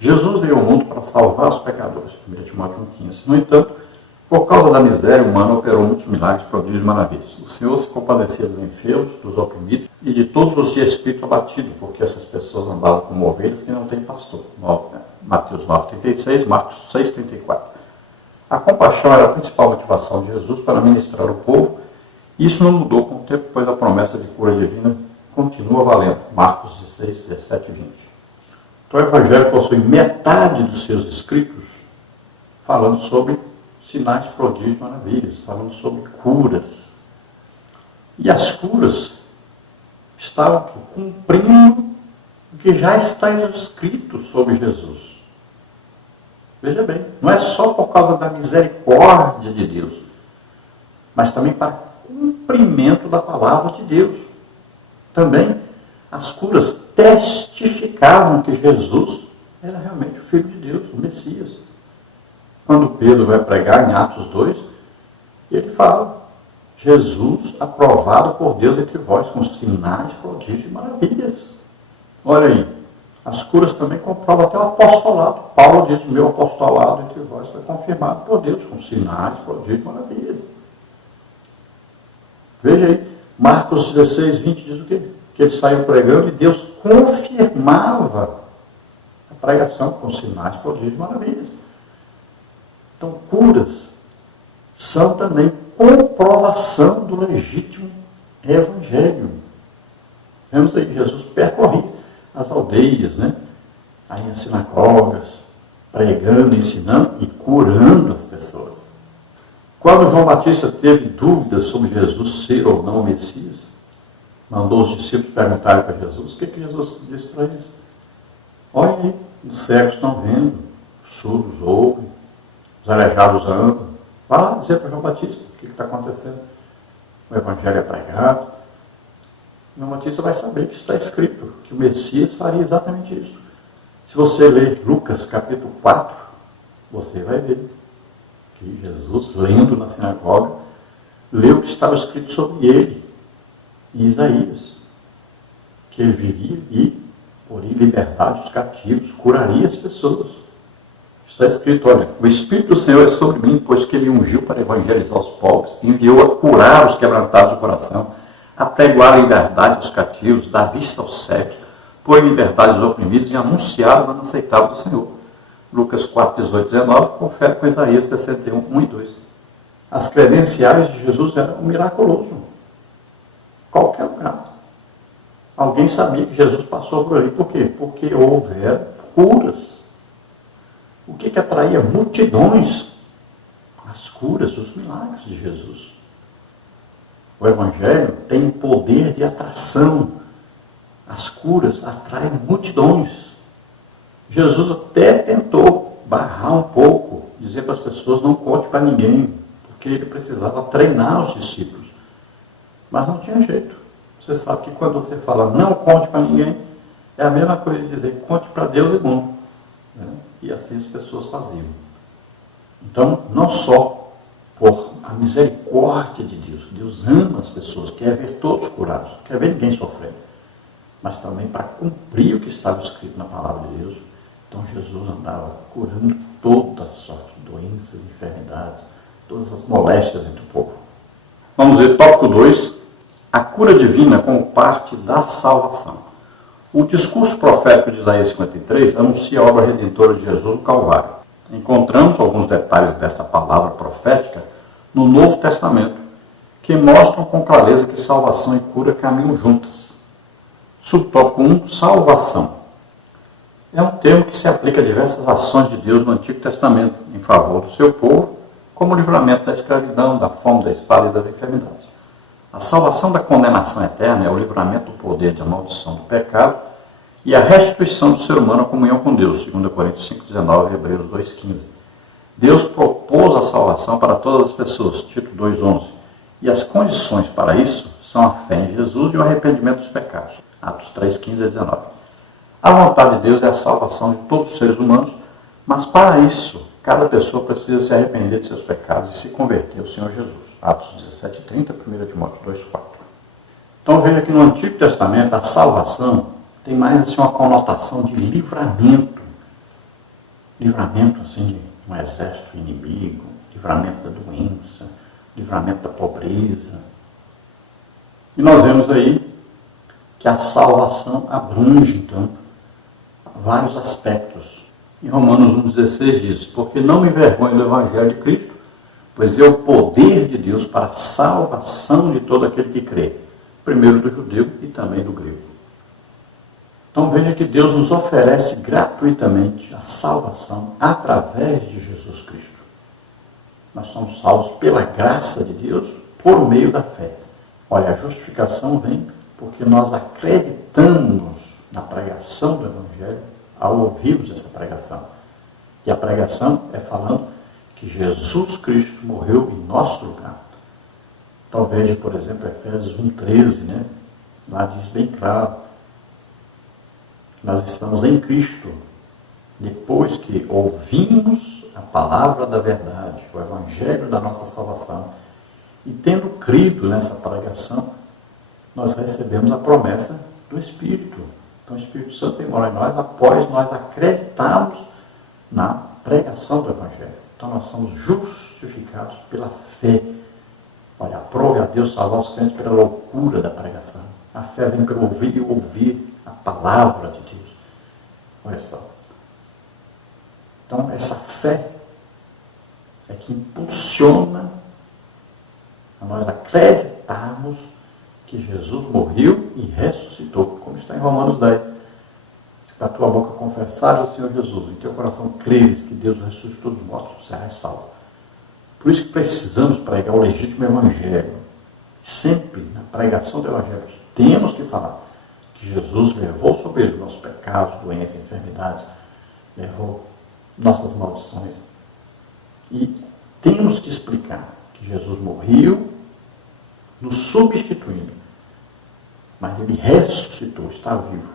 Jesus veio ao mundo para salvar os pecadores. 1 Timóteo 1,15. No entanto, por causa da miséria humana, operou muitos milagres, prodígios e maravilhas. O Senhor se compadecia dos enfermos, dos oprimidos e de todos os de espírito abatido, porque essas pessoas andavam como ovelhas que não têm pastor. Mateus 9,36, Marcos 6,34. A compaixão era a principal motivação de Jesus para ministrar ao povo. Isso não mudou com o tempo, pois a promessa de cura divina continua valendo. Marcos 16, 17 e 20. Então o Evangelho possui metade dos seus escritos falando sobre sinais, prodígios, maravilhas, falando sobre curas. E as curas estavam cumprindo o que já está escrito sobre Jesus. Veja bem, não é só por causa da misericórdia de Deus, mas também para cumprimento da palavra de Deus. Também as curas testificavam que Jesus era realmente o Filho de Deus, o Messias. Quando Pedro vai pregar em Atos 2, ele fala: Jesus aprovado por Deus entre vós, com sinais, prodígios e maravilhas. Olha aí, as curas também comprovam até o apostolado. Paulo diz: meu apostolado entre vós foi confirmado por Deus, com sinais, prodígios e maravilhas. Veja aí, Marcos 16, 20 diz o quê? Que ele saiu pregando e Deus confirmava a pregação com sinais, prodígios e maravilhas. Então, curas são também comprovação do legítimo evangelho. Vemos aí Jesus percorria as aldeias, aí nas sinagogas, pregando, ensinando e curando as pessoas. Quando João Batista teve dúvidas sobre Jesus ser ou não o Messias, mandou os discípulos perguntarem para Jesus. O que Jesus disse para eles? Olha aí, os cegos estão vendo, os surdos ouvem, os aleijados andam. Vai lá dizer para João Batista o que está acontecendo. O Evangelho é pregado. João Batista vai saber que está escrito, que o Messias faria exatamente isso. Se você ler Lucas capítulo 4, você vai ver que Jesus, lendo na sinagoga, leu o que estava escrito sobre ele, em Isaías, que ele viria e poria liberdade os cativos, curaria as pessoas. Está escrito: olha, o Espírito do Senhor é sobre mim, pois que ele ungiu para evangelizar os pobres, enviou a curar os quebrantados de coração, a pregoar a liberdade aos cativos, dar vista aos cegos, pôr em liberdade os oprimidos e anunciar o ano aceitável do Senhor. Lucas 4, 18, 19, confere com Isaías 61, 1 e 2. As credenciais de Jesus eram miraculoso. Qualquer lugar. Alguém sabia que Jesus passou por ali. Por quê? Porque houveram curas. O que atraía multidões? As curas, os milagres de Jesus. O Evangelho tem o poder de atração. As curas atraem multidões. Jesus até tentou barrar um pouco, dizer para as pessoas: não conte para ninguém, porque ele precisava treinar os discípulos. Mas não tinha jeito. Você sabe que quando você fala não conte para ninguém, é a mesma coisa de dizer conte para Deus e bom. E assim as pessoas faziam. Então, não só por a misericórdia de Deus, Deus ama as pessoas, quer ver todos curados, quer ver ninguém sofrendo, mas também para cumprir o que estava escrito na palavra de Deus. Então Jesus andava curando toda sorte de doenças, enfermidades, todas as moléstias entre o povo. Vamos ver tópico 2, a cura divina como parte da salvação. O discurso profético de Isaías 53 anuncia a obra redentora de Jesus no Calvário. Encontramos alguns detalhes dessa palavra profética no Novo Testamento, que mostram com clareza que salvação e cura caminham juntas. Subtópico 1, salvação. É um termo que se aplica a diversas ações de Deus no Antigo Testamento, em favor do seu povo, como o livramento da escravidão, da fome, da espada e das enfermidades. A salvação da condenação eterna é o livramento do poder de maldição do pecado e a restituição do ser humano à comunhão com Deus, 2 Coríntios 5,19 e Hebreus 2,15. Deus propôs a salvação para todas as pessoas, Tito 2,11, e as condições para isso são a fé em Jesus e o arrependimento dos pecados, Atos 3,15 a 19. A vontade de Deus é a salvação de todos os seres humanos, mas para isso, cada pessoa precisa se arrepender de seus pecados e se converter ao Senhor Jesus. Atos 17:30, 1 Timóteo 2,4. Então veja que no Antigo Testamento a salvação tem mais assim, uma conotação de livramento. Livramento assim, de um exército inimigo, livramento da doença, livramento da pobreza. E nós vemos aí que a salvação abrange, então, vários aspectos. Em Romanos 1,16 diz: porque não me envergonho do Evangelho de Cristo, pois é o poder de Deus para a salvação de todo aquele que crê, primeiro do judeu e também do grego. Então veja que Deus nos oferece gratuitamente a salvação através de Jesus Cristo. Nós somos salvos pela graça de Deus por meio da fé. Olha, a justificação vem porque nós acreditamos na pregação do Evangelho ao ouvirmos essa pregação. E a pregação é falando que Jesus Cristo morreu em nosso lugar. Então veja, por exemplo, Efésios 1,13, né? Lá diz bem claro: nós estamos em Cristo, depois que ouvimos a palavra da verdade, o Evangelho da nossa salvação, e tendo crido nessa pregação, nós recebemos a promessa do Espírito. Então o Espírito Santo vem morar em nós após nós acreditarmos na pregação do Evangelho. Então nós somos justificados pela fé. Olha, aprove a Deus salvar os crentes pela loucura da pregação. A fé vem pelo ouvir e ouvir a palavra de Deus. Olha só. Então essa fé é que impulsiona a nós acreditarmos que Jesus morreu e ressuscitou, como está em Romanos 10. Se com a tua boca confessares ao Senhor Jesus, e em teu coração creres que Deus ressuscitou dos mortos, serás salvo. Por isso que precisamos pregar o legítimo Evangelho. Sempre na pregação do Evangelho temos que falar que Jesus levou sobre ele nossos pecados, doenças, enfermidades, levou nossas maldições. E temos que explicar que Jesus morreu, nos substituindo, mas ele ressuscitou, está vivo.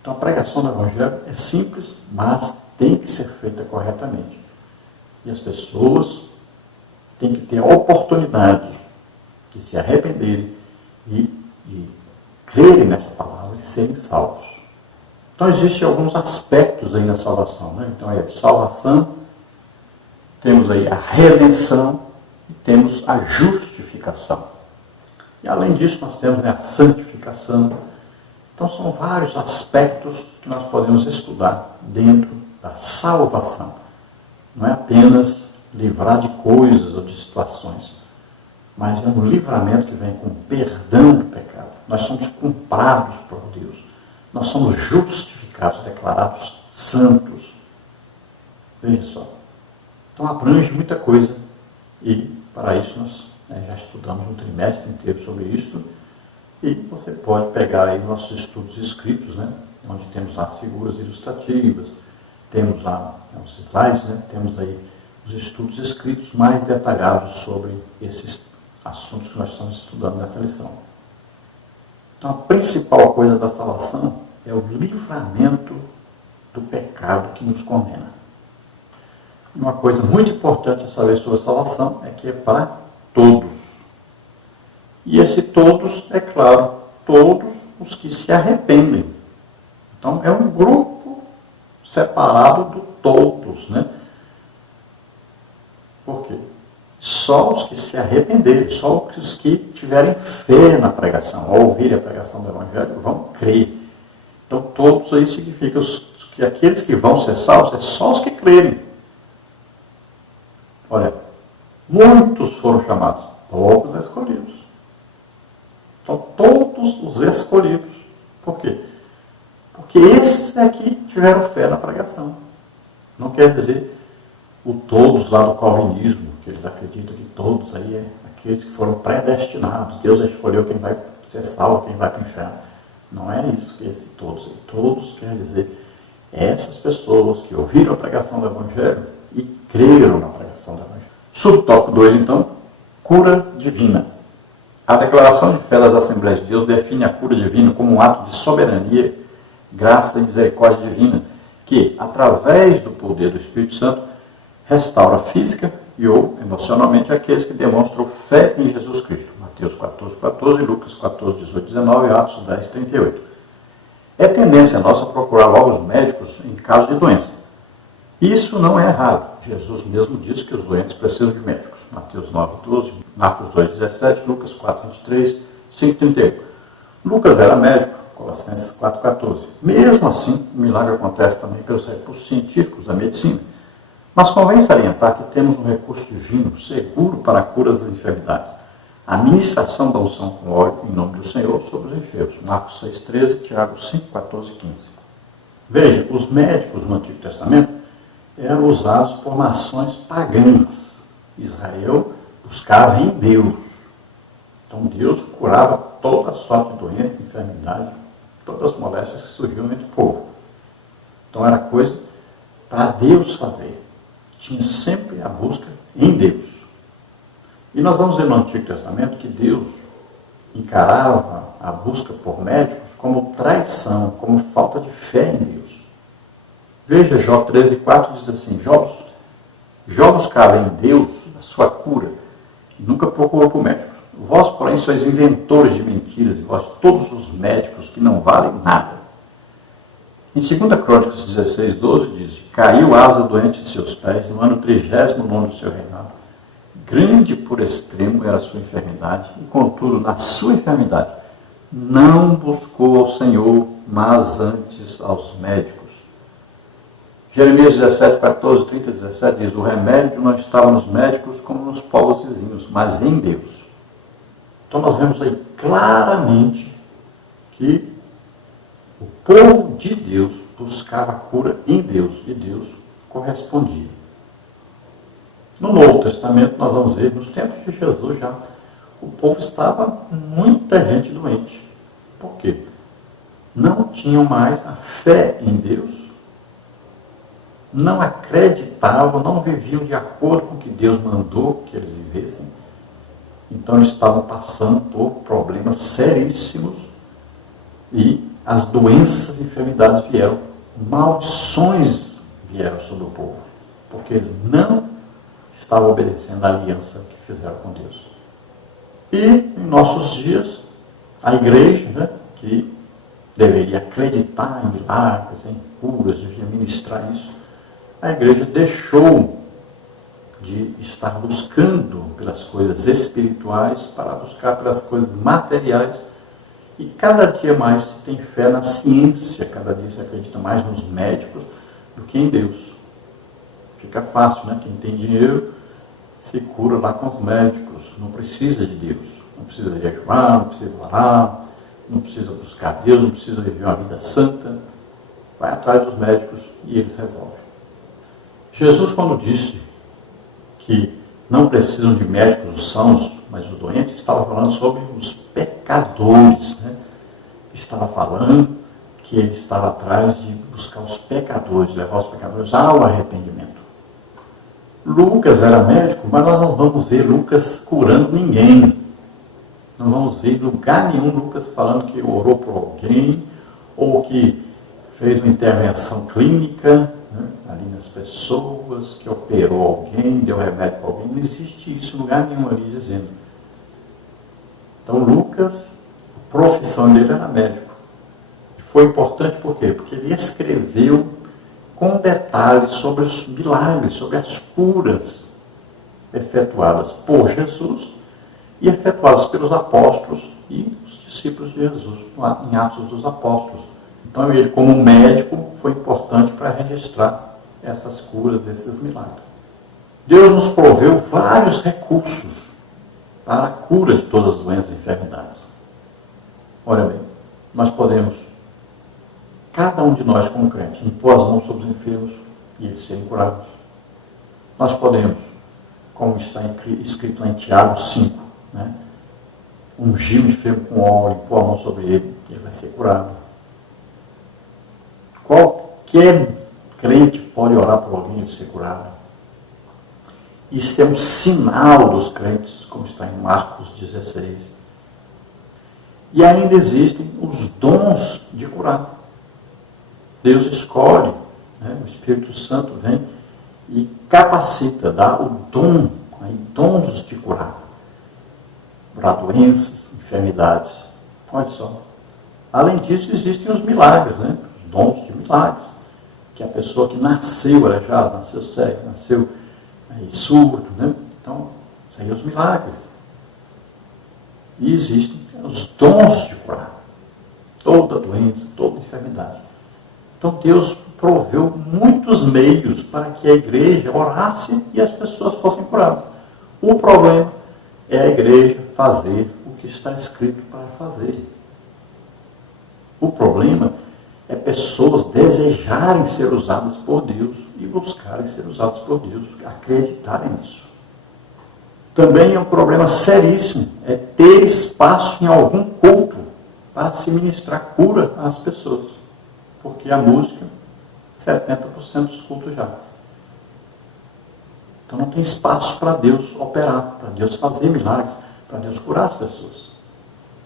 Então a pregação do Evangelho é simples, mas tem que ser feita corretamente. E as pessoas têm que ter a oportunidade de se arrependerem e crerem nessa palavra e serem salvos. Então existem alguns aspectos aí na salvação, né? Então é salvação, temos aí a redenção e temos a justificação. E além disso nós temos, né, a santificação. Então são vários aspectos que nós podemos estudar dentro da salvação. Não é apenas livrar de coisas ou de situações, mas é um livramento que vem com perdão do pecado. Nós somos comprados por Deus. Nós somos justificados, declarados santos. Veja só. Então abrange muita coisa. E para isso nós já estudamos um trimestre inteiro sobre isso. E você pode pegar aí nossos estudos escritos, né? Onde temos lá figuras ilustrativas, temos lá os slides, né? Temos aí os estudos escritos mais detalhados sobre esses assuntos que nós estamos estudando nessa lição. Então a principal coisa da salvação é o livramento do pecado que nos condena. Uma coisa muito importante a saber sobre a salvação é que é para todos. E esse todos, é claro, todos os que se arrependem. Então é um grupo separado do todos, né? Por quê? Só os que se arrependerem, só os que tiverem fé na pregação, ao ouvirem a pregação do Evangelho, vão crer. Então todos aí significa que aqueles que vão ser salvos é só os que crerem. Olha, muitos foram chamados, poucos escolhidos. Então todos os escolhidos. Por quê? Porque esses é que tiveram fé na pregação. Não quer dizer o todos lá do calvinismo, que eles acreditam que todos aí é aqueles que foram predestinados. Deus escolheu quem vai ser salvo, quem vai para o inferno. Não é isso que esse todos aí. Todos quer dizer essas pessoas que ouviram a pregação do Evangelho e creram na pregação do Evangelho. Subtópico 2, então, cura divina. A declaração de fé das Assembleias de Deus define a cura divina como um ato de soberania, graça e misericórdia divina, que, através do poder do Espírito Santo, restaura física e ou emocionalmente aqueles que demonstram fé em Jesus Cristo. Mateus 14:14, Lucas 14:18-19 e Atos 10:38. É tendência nossa procurar logo os médicos em caso de doença. Isso não é errado. Jesus mesmo disse que os doentes precisam de médicos. Mateus 9:12, Marcos 2:17, Lucas 4:23, 5:31. Lucas era médico, Colossenses 4,14. Mesmo assim, o milagre acontece também pelos recursos científicos da medicina. Mas convém salientar que temos um recurso divino seguro para a cura das enfermidades. A ministração da unção com óleo em nome do Senhor sobre os enfermos. Marcos 6,13, Tiago 5, 14 e 15. Veja, os médicos no Antigo Testamento eram usados por nações pagãs. Israel buscava em Deus. Então Deus curava toda sorte de doença, enfermidade, todas as moléstias que surgiam entre o povo. Então era coisa para Deus fazer. Tinha sempre a busca em Deus. E nós vamos ver no Antigo Testamento que Deus encarava a busca por médicos como traição, como falta de fé em Deus. Veja, Jó 13,4 diz assim: Jó buscava em Deus a sua cura e nunca procurou por médicos. Vós, porém, sois inventores de mentiras, e vós todos os médicos que não valem nada. Em 2 Crônicas 16,12 diz: caiu asa doente de seus pés no ano 39 do seu reinado. Grande por extremo era a sua enfermidade, e contudo, na sua enfermidade, não buscou ao Senhor, mas antes aos médicos. Jeremias 17,14, 30 e 17 diz: o remédio não estava nos médicos como nos povos vizinhos, mas em Deus. Então nós vemos aí claramente que o povo de Deus buscava a cura em Deus, e Deus correspondia. No Novo Testamento nós vamos ver, nos tempos de Jesus já, o povo estava muita gente doente. Por quê? Não tinham mais a fé em Deus, não acreditavam, não viviam de acordo com o que Deus mandou que eles vivessem. Então eles estavam passando por problemas seríssimos e as doenças e enfermidades vieram, maldições vieram sobre o povo, porque eles não estavam obedecendo a aliança que fizeram com Deus. E em nossos dias, a igreja, que deveria acreditar em milagres, em curas, devia ministrar isso, a igreja deixou de estar buscando pelas coisas espirituais para buscar pelas coisas materiais, e cada dia mais se tem fé na ciência, cada dia se acredita mais nos médicos do que em Deus. Fica fácil, né? Quem tem dinheiro se cura lá com os médicos, não precisa de Deus, não precisa de jejuar, não precisa orar, não precisa buscar Deus, não precisa viver uma vida santa, vai atrás dos médicos e eles resolvem. Jesus, quando disse que não precisam de médicos os sãos, mas os doentes, estava falando sobre os pecadores, né? Estava falando que ele estava atrás de buscar os pecadores, levar os pecadores ao arrependimento. Lucas era médico, mas nós não vamos ver Lucas curando ninguém. Não vamos ver em lugar nenhum Lucas falando que orou por alguém, ou que fez uma intervenção clínica, né, ali nas pessoas, que operou alguém, deu remédio para alguém. Não existe isso em lugar nenhum ali dizendo. Então Lucas, a profissão dele era médico. E foi importante por quê? Porque ele escreveu com detalhes sobre os milagres, sobre as curas efetuadas por Jesus e efetuadas pelos apóstolos e os discípulos de Jesus, em Atos dos Apóstolos. Então ele, como médico, foi importante para registrar essas curas, esses milagres. Deus nos proveu vários recursos para a cura de todas as doenças e enfermidades. Olha bem, nós podemos, cada um de nós como crente, impor as mãos sobre os enfermos e eles serem curados. Nós podemos, como está escrito lá em Tiago 5, né, ungir o enfermo com óleo, impor a mão sobre ele e ele vai ser curado. Qualquer crente pode orar por alguém e ser curado. Isso é um sinal dos crentes, como está em Marcos 16. E ainda existem os dons de curar. Deus escolhe, né? O Espírito Santo vem e capacita, dá o dom, aí, dons de curar. Curar doenças, enfermidades. Olha só. Além disso, existem os milagres, né? Os dons de milagres. Que a pessoa que nasceu aleijada, nasceu cego, nasceu surdo, né? Então, isso aí é os milagres. E existem os dons de curar. toda doença, toda enfermidade. Então Deus proveu muitos meios para que a igreja orasse e as pessoas fossem curadas. O problema é a igreja fazer o que está escrito para fazer. O problema é pessoas desejarem ser usadas por Deus e buscarem ser usadas por Deus, acreditarem nisso. Também é um problema seríssimo, é ter espaço em algum culto para se ministrar cura às pessoas. Porque a música, 70% dos cultos já. Então não tem espaço para Deus operar, para Deus fazer milagres, para Deus curar as pessoas.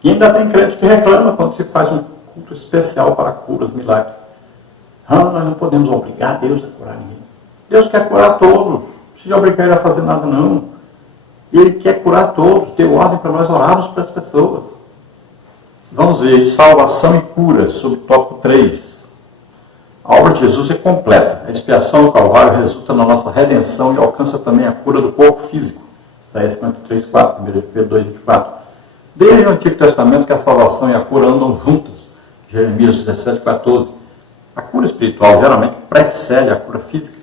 E ainda tem crente que reclama quando se faz um culto especial para curas, milagres. Nós não podemos obrigar Deus a curar ninguém. Deus quer curar todos. Não precisa obrigar Ele a fazer nada, não. Ele quer curar todos. Deu ordem para nós orarmos para as pessoas. Vamos ver salvação e cura, sobre o tópico 3. A obra de Jesus é completa. A expiação do Calvário resulta na nossa redenção e alcança também a cura do corpo físico. Isaías 53, 4, 1 Pedro 2, 24. Desde o Antigo Testamento que a salvação e a cura andam juntas. Jeremias 17, 14. A cura espiritual geralmente precede a cura física.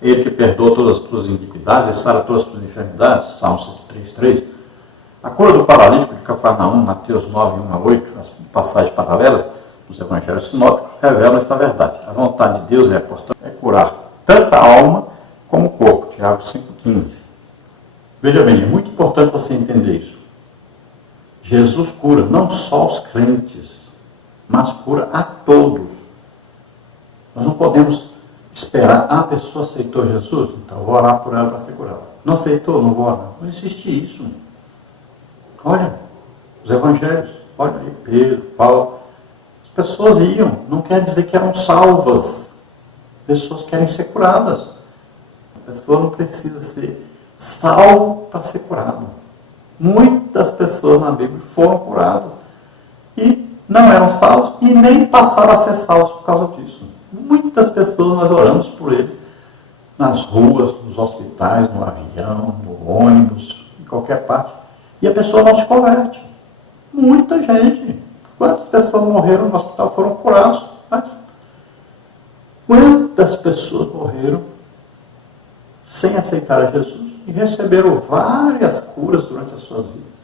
Ele que perdoa todas as tuas iniquidades e sara todas as tuas enfermidades. Salmo 103, 3. A cura do paralítico de Cafarnaum, Mateus 9, 1 a 8, as passagens paralelas dos evangelhos sinóticos, revelam essa verdade. A vontade de Deus portanto, é curar tanto a alma como o corpo. Tiago 5, 15. Veja bem, é muito importante você entender isso. Jesus cura não só os crentes, mas cura a todos. Nós não podemos esperar, a pessoa aceitou Jesus, então eu vou orar por ela para ser curada. Não aceitou, não vou orar. Não existe isso. Olha, os evangelhos, olha aí, Pedro, Paulo. As pessoas iam, não quer dizer que eram salvas. Pessoas querem ser curadas. A pessoa não precisa ser salvo para ser curada. Muitas pessoas na Bíblia foram curadas e não eram salvos e nem passaram a ser salvos por causa disso. Muitas pessoas nós oramos por eles nas ruas, nos hospitais, no avião, no ônibus, em qualquer parte. E a pessoa não se converte. Muita gente. Quantas pessoas morreram no hospital foram curadas? Quantas pessoas morreram sem aceitar a Jesus e receberam várias curas durante as suas vidas?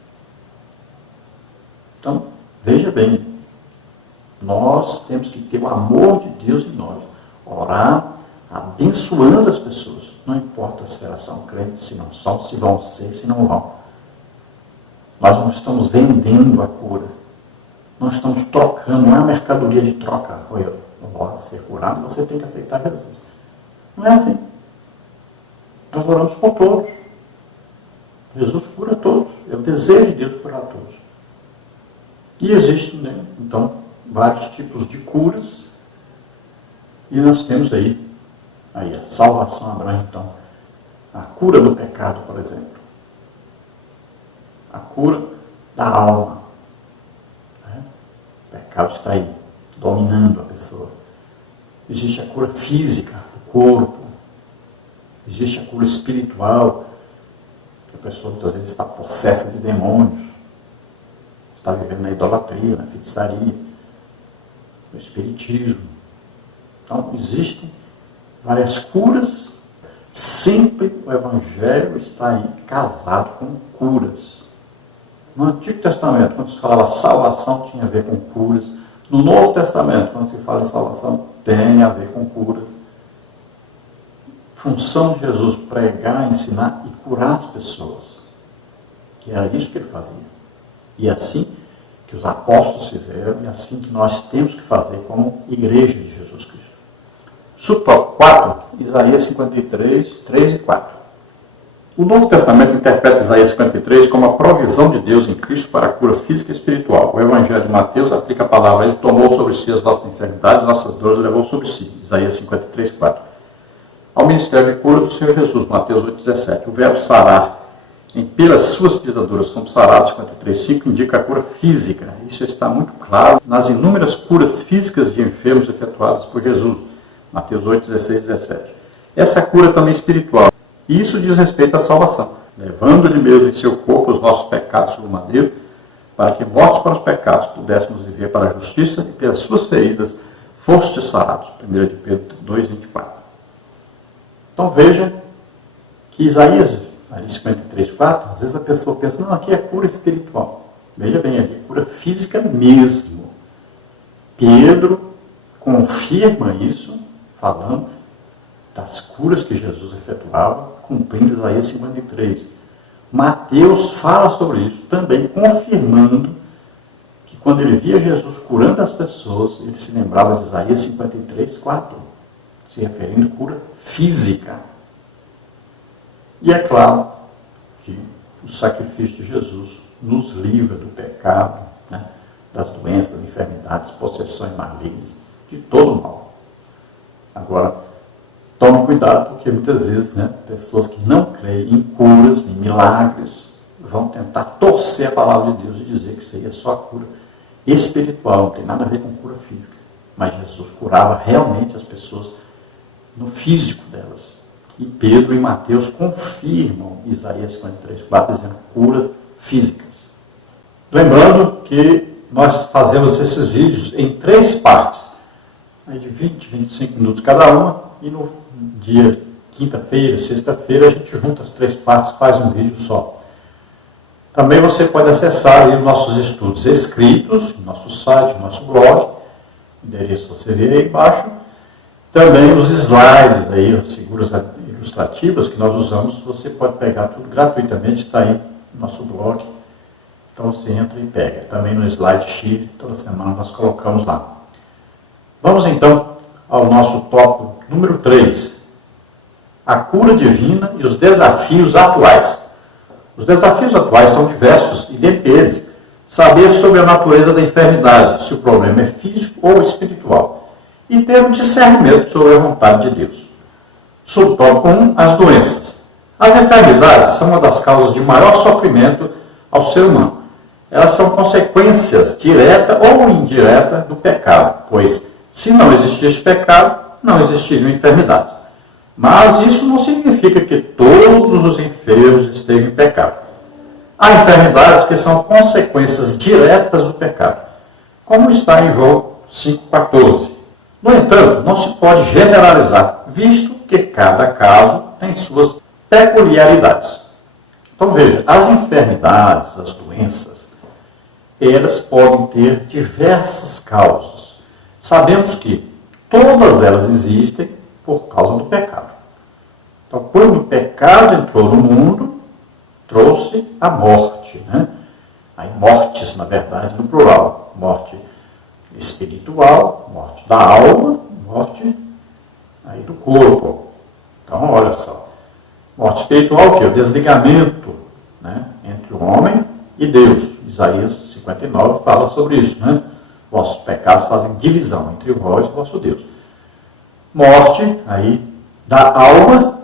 Então, veja bem, nós temos que ter o amor de Deus em nós, orar, abençoando as pessoas. Não importa se elas são crentes, se não são, se vão ser, se não vão. Nós não estamos vendendo a cura. Nós estamos trocando, não é uma mercadoria de troca. Eu vou ser curado, você tem que aceitar Jesus. Não é assim. Nós oramos por todos. Jesus cura todos. É o desejo de Deus curar todos. E existem, né, então, vários tipos de curas. E nós temos aí a salvação abrange, então, a cura do pecado, por exemplo. A cura da alma. Né? O pecado está aí, dominando a pessoa. Existe a cura física, do corpo. Existe a cura espiritual, que a pessoa muitas vezes está possessa de demônios, está vivendo na idolatria, na feitiçaria, no espiritismo. Então, existem várias curas. Sempre o Evangelho está aí casado com curas. No Antigo Testamento, quando se falava salvação, tinha a ver com curas. No Novo Testamento, quando se fala em salvação, tem a ver com curas. Função de Jesus, pregar, ensinar e curar as pessoas. E era isso que ele fazia. E é assim que os apóstolos fizeram, e é assim que nós temos que fazer como igreja de Jesus Cristo. Subtópico 4, Isaías 53, 3 e 4. O Novo Testamento interpreta Isaías 53 como a provisão de Deus em Cristo para a cura física e espiritual. O Evangelho de Mateus aplica a palavra: Ele tomou sobre si as nossas enfermidades, nossas dores levou sobre si. Isaías 53, 4. Ao ministério de cura do Senhor Jesus, Mateus 8,17. O verbo sarar, em pelas suas pisaduras somos sarados, 53,5, indica a cura física. Isso está muito claro nas inúmeras curas físicas de enfermos efetuadas por Jesus, Mateus 8,16, 17. Essa cura também espiritual. Isso diz respeito à salvação. Levando Ele mesmo em seu corpo os nossos pecados sobre o madeiro, para que, mortos para os pecados, pudéssemos viver para a justiça, e pelas suas feridas fostes sarados. 1 de Pedro 2:24. Então veja que Isaías, ali 53:4, às vezes a pessoa pensa, não, aqui é cura espiritual. Veja bem, aqui é cura física mesmo. Pedro confirma isso, falando das curas que Jesus efetuava, cumprindo Isaías 53. Mateus fala sobre isso, também confirmando que quando ele via Jesus curando as pessoas, ele se lembrava de Isaías 53:4, se referindo à cura física. E é claro que o sacrifício de Jesus nos livra do pecado, né, das doenças, enfermidades, possessões malignas, de todo o mal. Agora, tome cuidado, porque muitas vezes, né, pessoas que não creem em curas, em milagres, vão tentar torcer a palavra de Deus e dizer que isso aí é só a cura espiritual, não tem nada a ver com cura física. Mas Jesus curava realmente as pessoas no físico delas. E Pedro e Mateus confirmam Isaías 53:4, dizendo curas físicas. Lembrando que nós fazemos esses vídeos em 3 partes, aí de 20, 25 minutos cada uma, e no dia quinta-feira, sexta-feira, a gente junta as 3 partes, faz um vídeo só. Também você pode acessar aí os nossos estudos escritos, no nosso site, no nosso blog, o endereço você vê aí embaixo. Também os slides, aí, as figuras ilustrativas que nós usamos, você pode pegar tudo gratuitamente, está aí no nosso blog. Então você entra e pega. Também no Slide Sheet, toda semana nós colocamos lá. Vamos então ao nosso tópico número 3. A cura divina e os desafios atuais. Os desafios atuais são diversos, e dentre eles, saber sobre a natureza da enfermidade, se o problema é físico ou espiritual, e ter um discernimento sobre a vontade de Deus. Subtópico 1, as doenças. As enfermidades são uma das causas de maior sofrimento ao ser humano. Elas são consequências direta ou indireta do pecado, pois se não existisse pecado, não existiriam enfermidades. Mas isso não significa que todos os enfermos estejam em pecado. Há enfermidades que são consequências diretas do pecado, como está em João 5,14. No entanto, não se pode generalizar, visto que cada caso tem suas peculiaridades. Então veja, as enfermidades, as doenças, elas podem ter diversas causas. Sabemos que todas elas existem por causa do pecado. Então, quando o pecado entrou no mundo, trouxe a morte, né? Aí, mortes, na verdade, no plural. Morte espiritual, morte da alma, morte aí do corpo. Então, olha só. Morte espiritual, o que? O desligamento, né, entre o homem e Deus. Isaías 59 fala sobre isso, né? Vossos pecados fazem divisão entre vós e vosso Deus. Morte aí da alma,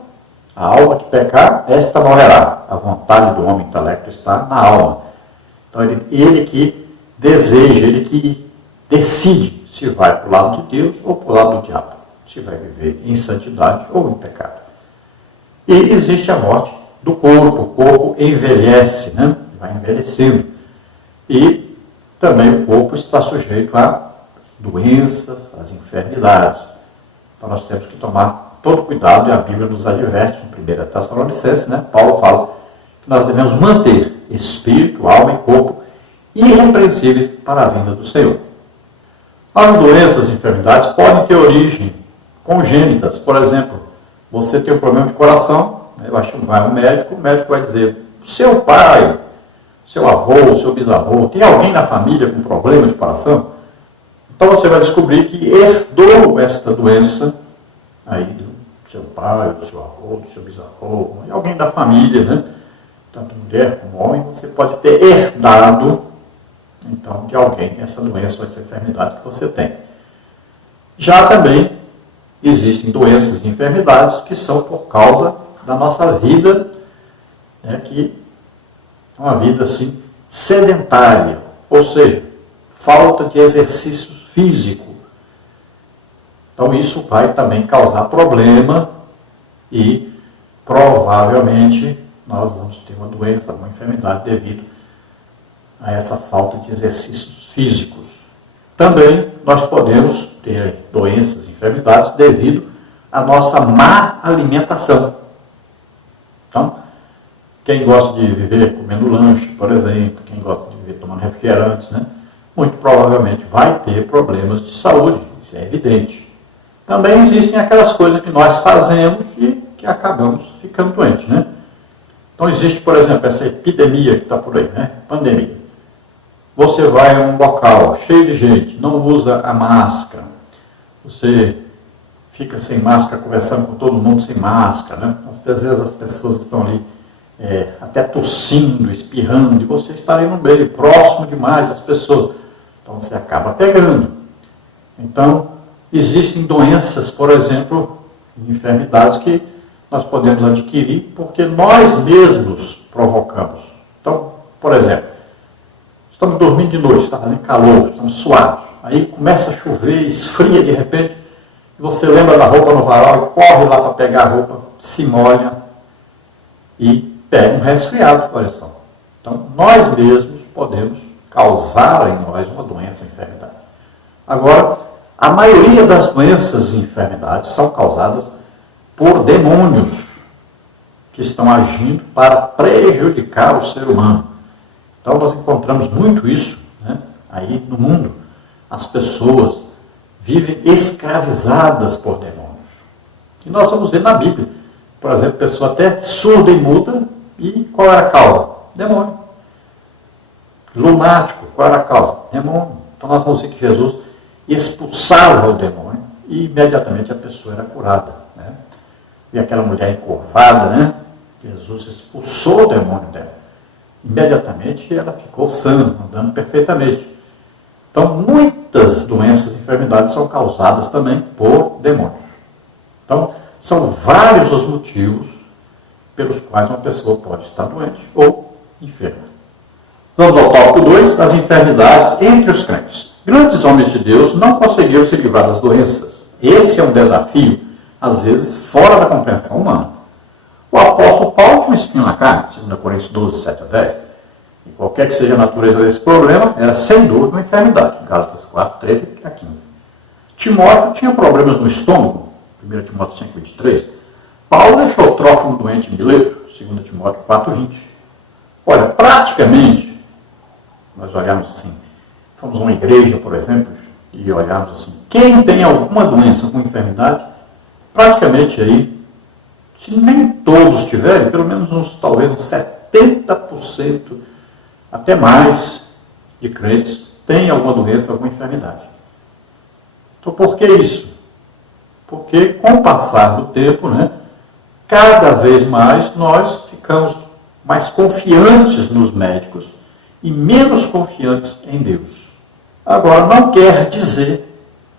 a alma que pecar, esta morrerá. A vontade do homem, intelecto, está na alma. Então ele que deseja, ele que decide se vai para o lado de Deus ou para o lado do diabo, se vai viver em santidade ou em pecado. E existe a morte do corpo. O corpo envelhece, né? Vai envelhecendo. E também o corpo está sujeito a doenças, às enfermidades. Então nós temos que tomar todo cuidado, e a Bíblia nos adverte, em 1 Tessalonicenses, né? Paulo fala que nós devemos manter espírito, alma e corpo irrepreensíveis para a vinda do Senhor. As doenças e enfermidades podem ter origem congênitas. Por exemplo, você tem um problema de coração, né? Vai ao médico, o médico vai dizer, seu pai, seu avô, seu bisavô, tem alguém na família com problema de coração? Então você vai descobrir que herdou esta doença aí do seu pai, do seu avô, do seu bisavô, alguém da família, né? Tanto mulher como homem, você pode ter herdado, então, de alguém essa doença ou essa enfermidade que você tem. Já também existem doenças e enfermidades que são por causa da nossa vida, né, que é uma vida assim sedentária, ou seja, falta de exercício físico. Então isso vai também causar problema e provavelmente nós vamos ter uma doença, uma enfermidade devido a essa falta de exercícios físicos. Também nós podemos ter doenças, enfermidades devido à nossa má alimentação. Então, quem gosta de viver comendo lanche, por exemplo, quem gosta de viver tomando refrigerantes, né, muito provavelmente vai ter problemas de saúde, isso é evidente. Também existem aquelas coisas que nós fazemos e que acabamos ficando doentes, né? Então existe, por exemplo, essa epidemia que está por aí, né? Pandemia. Você vai a um local cheio de gente, não usa a máscara, você fica sem máscara, conversando com todo mundo sem máscara, né? Às vezes as pessoas estão ali até tossindo, espirrando, e você está ali no meio, próximo demais às pessoas. Então você acaba pegando. Então, existem doenças, por exemplo, enfermidades que nós podemos adquirir porque nós mesmos provocamos. Então, por exemplo, estamos dormindo de noite, está fazendo calor, estamos suados. Aí começa a chover, esfria de repente, e você lembra da roupa no varal e corre lá para pegar a roupa, se molha e pega um resfriado, olha só. Então, nós mesmos podemos causar em nós uma doença ou enfermidade. Agora, a maioria das doenças e enfermidades são causadas por demônios que estão agindo para prejudicar o ser humano. Então, nós encontramos muito isso, né, aí no mundo. As pessoas vivem escravizadas por demônios. E nós vamos ver na Bíblia. Por exemplo, pessoa até surda e muda, e qual era a causa? Demônio. Lunático, qual era a causa? Demônio. Então nós vamos ver que Jesus expulsava o demônio e imediatamente a pessoa era curada, né? E aquela mulher encurvada, né? Jesus expulsou o demônio dela. Imediatamente ela ficou sã, andando perfeitamente. Então muitas doenças e enfermidades são causadas também por demônios. Então são vários os motivos pelos quais uma pessoa pode estar doente ou enferma. Vamos ao tópico 2, as enfermidades entre os crentes. Grandes homens de Deus não conseguiram se livrar das doenças. Esse é um desafio, às vezes, fora da compreensão humana. O apóstolo Paulo tinha um espinho na carne, 2 Coríntios 12, 7 a 10. E qualquer que seja a natureza desse problema, era sem dúvida uma enfermidade. Gálatas 4, 13 a 15. Timóteo tinha problemas no estômago, 1 Timóteo 5, 23. Paulo deixou Trófimo doente em Mileto, 2 Timóteo 4, 20. Olha, praticamente, nós olhamos assim, fomos a uma igreja, por exemplo, e olhamos assim, quem tem alguma doença, alguma enfermidade, praticamente aí, se nem todos tiverem, pelo menos talvez uns 70%, até mais, de crentes, têm alguma doença, alguma enfermidade. Então, por que isso? Porque com o passar do tempo, né, cada vez mais nós ficamos mais confiantes nos médicos e menos confiantes em Deus. Agora, não quer dizer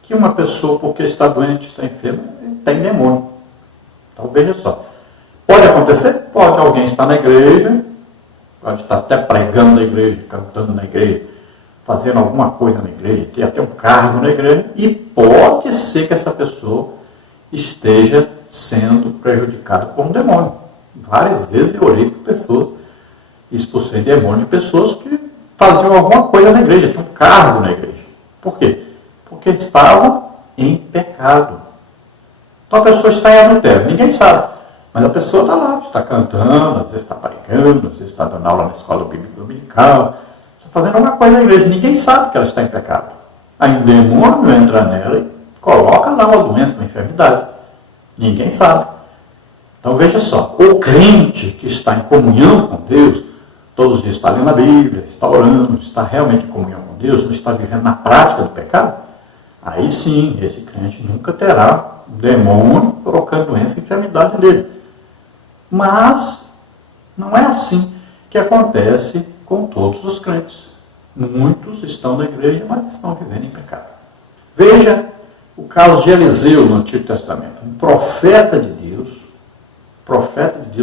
que uma pessoa, porque está doente, está enferma, tem demônio. Então, veja só. Pode acontecer? Pode. Alguém estar na igreja, pode estar até pregando na igreja, cantando na igreja, fazendo alguma coisa na igreja, ter até um cargo na igreja, e pode ser que essa pessoa esteja sendo prejudicada por um demônio. Várias vezes eu orei por pessoas, expulsei demônio de pessoas que faziam alguma coisa na igreja, tinham um cargo na igreja. Por quê? Porque estavam em pecado. Então a pessoa está em adultério, ninguém sabe, mas a pessoa está lá, está cantando, às vezes está pregando, às vezes está dando aula na escola bíblica dominical, está fazendo alguma coisa na igreja, ninguém sabe que ela está em pecado. Aí um demônio entra nela e coloca lá uma doença, uma enfermidade. Ninguém sabe. Então veja só, o crente que está em comunhão com Deus, todos os dias está lendo a Bíblia, está orando, está realmente em comunhão com Deus, não está vivendo na prática do pecado, aí sim, esse crente nunca terá um demônio colocando doença e enfermidade nele. Mas não é assim que acontece com todos os crentes. Muitos estão na igreja, mas estão vivendo em pecado. Veja o caso de Eliseu no Antigo Testamento, um profeta de Deus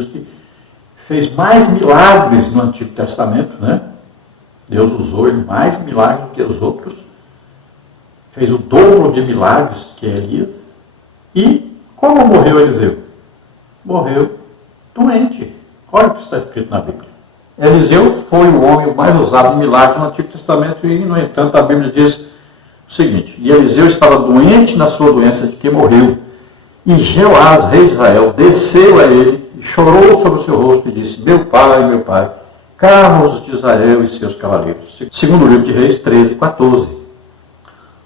que fez mais milagres no Antigo Testamento, né? Deus usou ele mais milagres do que os outros, fez o dobro de milagres que Elias. E como morreu Eliseu? Morreu doente. Olha o que está escrito na Bíblia. Eliseu foi o homem mais usado em milagres no Antigo Testamento e, no entanto, a Bíblia diz o seguinte: e Eliseu estava doente na sua doença de que morreu. E Jeoás, rei de Israel, desceu a ele e chorou sobre o seu rosto e disse: meu pai, carros de Israel e seus cavaleiros. Segundo o livro de Reis 13:14.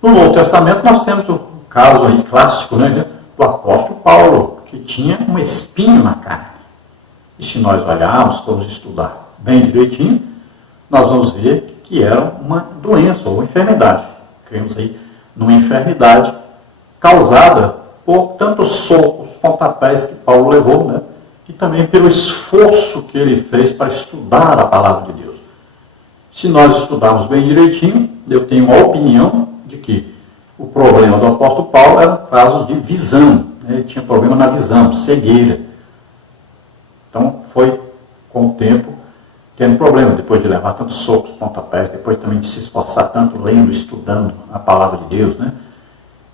No Novo Testamento nós temos o caso aí clássico, né, do apóstolo Paulo, que tinha um espinho na carne. E se nós olharmos, formos estudar bem direitinho, nós vamos ver que era uma doença ou uma enfermidade. Cremos aí numa enfermidade causada por tantos socos, pontapés que Paulo levou, né? E também pelo esforço que ele fez para estudar a palavra de Deus. Se nós estudarmos bem direitinho, eu tenho a opinião de que o problema do apóstolo Paulo era um caso de visão, né? Ele tinha problema na visão, cegueira. Então foi, com o tempo, tendo problema, depois de levar tantos socos, pontapés, depois também de se esforçar tanto lendo, estudando a palavra de Deus, né?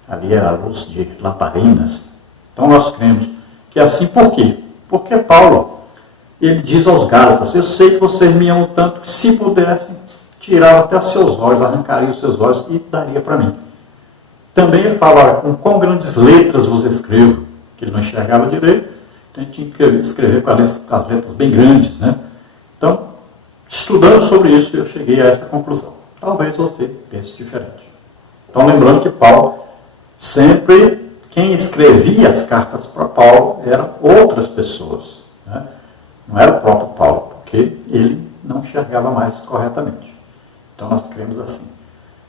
Ali era a luz de lamparinas. Então nós cremos que é assim. Por quê? Porque Paulo, ele diz aos Gálatas: eu sei que vocês me amam tanto que, se pudessem, tirar até os seus olhos, arrancaria os seus olhos e daria para mim. Também ele fala: com quão grandes letras vos escrevo, que ele não enxergava direito, então ele tinha que escrever com as letras bem grandes, né? Então, estudando sobre isso, eu cheguei a essa conclusão. Talvez você pense diferente. Então, lembrando que Paulo, sempre quem escrevia as cartas para Paulo eram outras pessoas, né? Não era o próprio Paulo, porque ele não enxergava mais corretamente. Então nós cremos assim.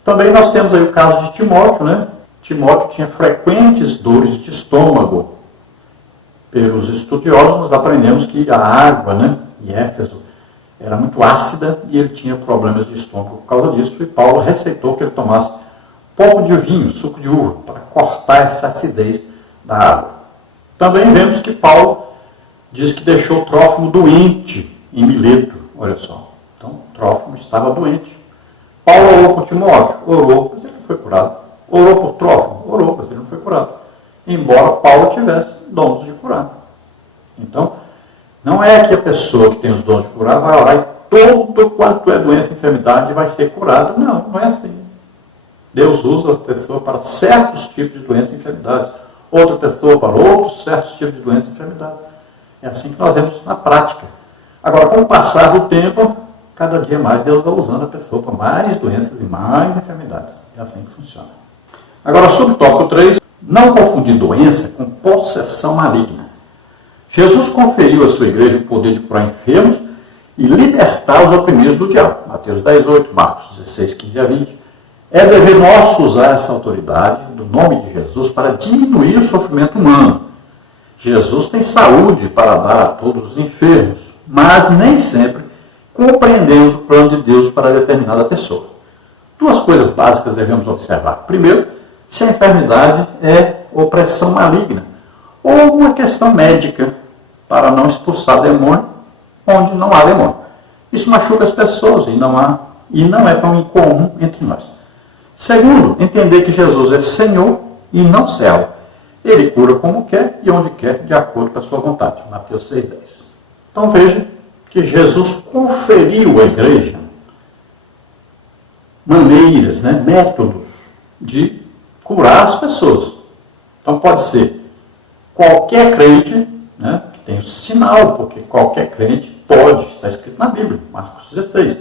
Também nós temos aí o caso de Timóteo, né? Timóteo tinha frequentes dores de estômago. Pelos estudiosos nós aprendemos que a água, né, em Éfeso era muito ácida e ele tinha problemas de estômago por causa disso, e Paulo receitou que ele tomasse pouco de vinho, suco de uva, para cortar essa acidez da água. Também vemos que Paulo diz que deixou Trófimo doente em Mileto. Olha só. Então, Trófimo estava doente. Paulo orou por Timóteo? Orou, mas ele não foi curado. Orou por Trófimo? Orou, mas ele não foi curado. Embora Paulo tivesse dons de curar. Então, não é que a pessoa que tem os dons de curar vai orar e todo quanto é doença e enfermidade vai ser curada. Não, não é assim. Deus usa a pessoa para certos tipos de doença e enfermidade, outra pessoa para outros certos tipos de doença e enfermidade. É assim que nós vemos na prática. Agora, com o passar do tempo, cada dia mais Deus vai usando a pessoa para mais doenças e mais enfermidades. É assim que funciona. Agora, subtópico 3, não confundir doença com possessão maligna. Jesus conferiu à sua igreja o poder de curar enfermos e libertar os oprimidos do diabo. Mateus 10:8, Marcos 16:15-20. É dever nosso usar essa autoridade do nome de Jesus para diminuir o sofrimento humano. Jesus tem saúde para dar a todos os enfermos, mas nem sempre compreendemos o plano de Deus para determinada pessoa. Duas coisas básicas devemos observar. Primeiro, se a enfermidade é opressão maligna ou uma questão médica para não expulsar demônio onde não há demônio. Isso machuca as pessoas e não é tão incomum entre nós. Segundo, entender que Jesus é Senhor e não servo. Ele cura como quer e onde quer, de acordo com a sua vontade. Mateus 6:10. Então veja que Jesus conferiu à igreja maneiras, né, métodos de curar as pessoas. Então pode ser qualquer crente, né, que tem o sinal, porque qualquer crente pode, está escrito na Bíblia, Marcos 16.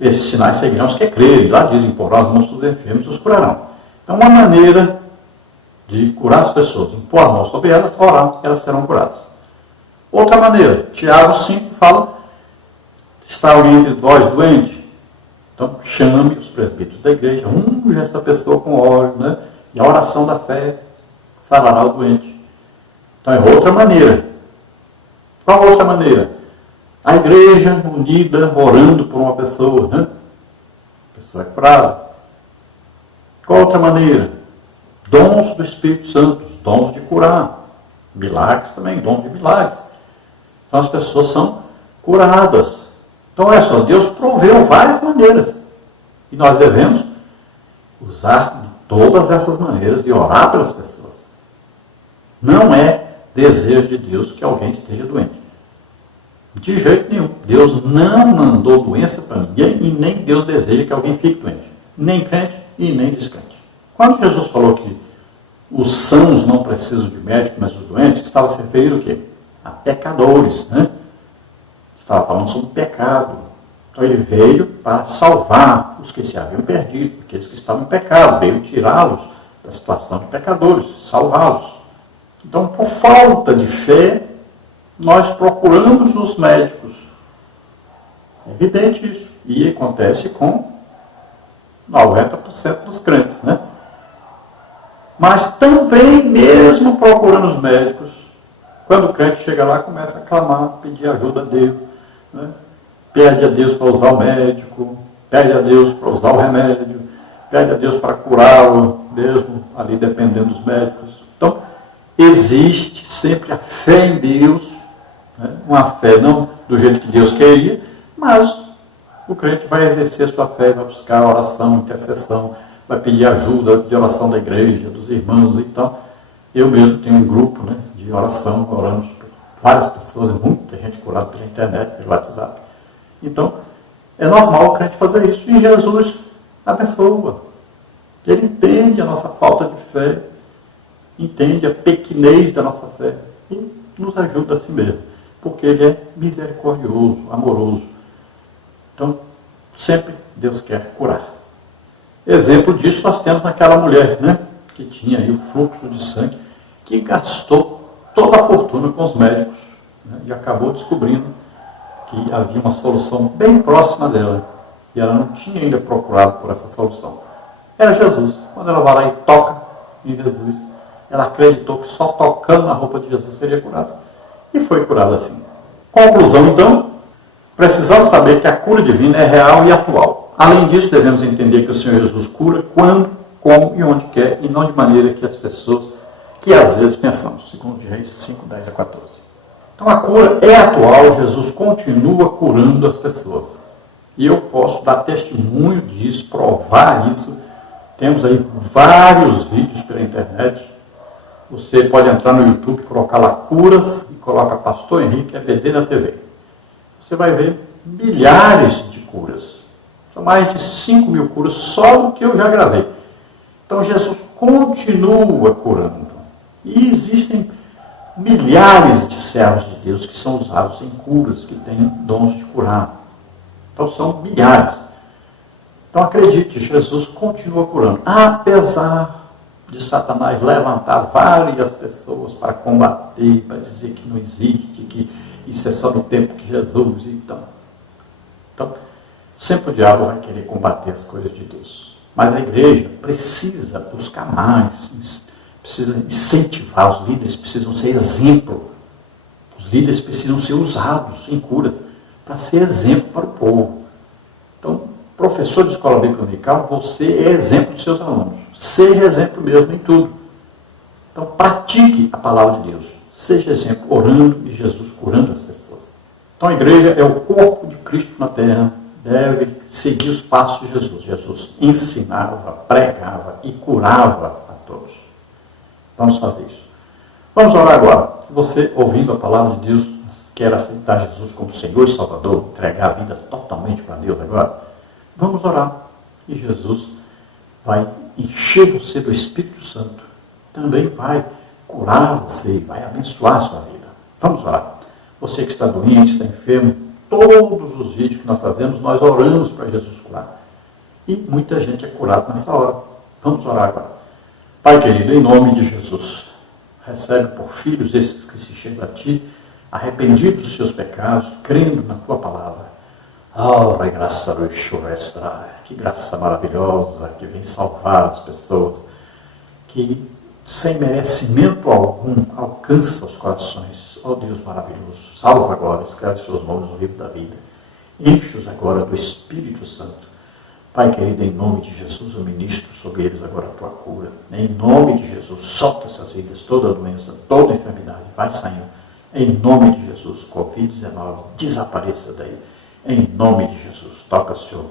Esses sinais seguirão os que crerem. Lá dizem: imporão as mãos dos enfermos e os curarão. Então, uma maneira de curar as pessoas, impor a mão sobre elas, orar, elas serão curadas. Outra maneira, Tiago 5 fala: está alguém entre vós doente? Então, chame os presbíteros da igreja, unge essa pessoa com óleo, né? E a oração da fé sarará o doente. Então, é outra maneira. Qual outra maneira? A igreja unida, orando por uma pessoa, né? A pessoa é curada. Qual outra maneira? Dons do Espírito Santo, dons de curar. Milagres também, dons de milagres. Então as pessoas são curadas. Então olha só, Deus proveu várias maneiras. E nós devemos usar de todas essas maneiras e orar pelas pessoas. Não é desejo de Deus que alguém esteja doente. De jeito nenhum. Deus não mandou doença para ninguém e nem Deus deseja que alguém fique doente. Nem crente e nem descrente. Quando Jesus falou que os sãos não precisam de médico, mas os doentes, estava se referindo o quê? A pecadores, né? Estava falando sobre pecado. Então ele veio para salvar os que se haviam perdido, aqueles que estavam em pecado, veio tirá-los da situação de pecadores, salvá-los. Então, por falta de fé, nós procuramos os médicos. É evidente isso. E acontece com 90% dos crentes, né? Mas também, mesmo procurando os médicos, quando o crente chega lá, começa a clamar, pedir ajuda a Deus, né? Pede a Deus para usar o médico, pede a Deus para usar o remédio, pede a Deus para curá-lo, mesmo ali dependendo dos médicos. Então, existe sempre a fé em Deus, né? Uma fé não do jeito que Deus queria, mas o crente vai exercer a sua fé, vai buscar oração, intercessão, vai pedir ajuda de oração da igreja, dos irmãos. Então, eu mesmo tenho um grupo, né, de oração, orando por várias pessoas, muita gente curada pela internet, pelo WhatsApp. Então, é normal o crente fazer isso. E Jesus abençoa. Ele entende a nossa falta de fé, entende a pequenez da nossa fé e nos ajuda a si mesmo, porque Ele é misericordioso, amoroso. Então, sempre Deus quer curar. Exemplo disso nós temos naquela mulher, né, que tinha aí o fluxo de sangue, que gastou toda a fortuna com os médicos, né, e acabou descobrindo que havia uma solução bem próxima dela, e ela não tinha ainda procurado por essa solução. Era Jesus. Quando ela vai lá e toca em Jesus, ela acreditou que só tocando na roupa de Jesus seria curada, e foi curada assim. Conclusão, então, precisamos saber que a cura divina é real e atual. Além disso, devemos entender que o Senhor Jesus cura quando, como e onde quer, e não de maneira que as pessoas, que às vezes pensamos, segundo Reis 5, 10 a 14. Então a cura é atual, Jesus continua curando as pessoas. E eu posso dar testemunho disso, provar isso. Temos aí vários vídeos pela internet. Você pode entrar no YouTube, colocar lá curas, e coloca Pastor Henrique EBD na TV. Você vai ver milhares de curas. São mais de 5.000 curas só do que eu já gravei. Então Jesus continua curando. E existem milhares de servos de Deus que são usados em curas, que têm dons de curar. Então são milhares. Então acredite, Jesus continua curando. Apesar de Satanás levantar várias pessoas para combater, para dizer que não existe, que isso é só no tempo que Jesus. Então, sempre o diabo vai querer combater as coisas de Deus. Mas a igreja precisa buscar mais, precisa incentivar, os líderes precisam ser exemplo. Os líderes precisam ser usados em curas para ser exemplo para o povo. Então, professor de escola bíblica dominical, você é exemplo de seus alunos. Seja exemplo mesmo em tudo. Então, pratique a palavra de Deus. Seja exemplo orando e Jesus curando as pessoas. Então, a igreja é o corpo de Cristo na terra, deve seguir os passos de Jesus. Jesus ensinava, pregava e curava a todos. Vamos fazer isso. Vamos orar agora. Se você, ouvindo a palavra de Deus, quer aceitar Jesus como Senhor e Salvador, entregar a vida totalmente para Deus agora, vamos orar. E Jesus vai encher você do Espírito Santo. Também vai curar você, vai abençoar a sua vida. Vamos orar. Você que está doente, está enfermo, todos os vídeos que nós fazemos, nós oramos para Jesus curar. E muita gente é curada nessa hora. Vamos orar agora. Pai querido, em nome de Jesus, recebe por filhos esses que se chegam a Ti, arrependidos dos seus pecados, crendo na Tua palavra. Que graça maravilhosa que vem salvar as pessoas, que sem merecimento algum alcança os corações. Ó Deus maravilhoso, salva agora, escreve seus nomes no livro da vida. Enche-os agora do Espírito Santo. Pai querido, em nome de Jesus, eu ministro sobre eles agora a Tua cura. Em nome de Jesus, solta essas vidas, toda doença, toda enfermidade, vai saindo. Em nome de Jesus, Covid-19, desapareça daí. Em nome de Jesus, toca, Senhor.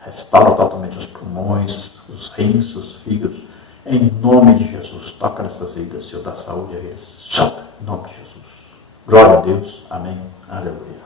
Restaura totalmente os pulmões, os rins, os fígados. Em nome de Jesus, toca nessas vidas, Senhor, dá saúde a eles. Solta, em nome de Jesus. Glória a Deus. Amém. Aleluia.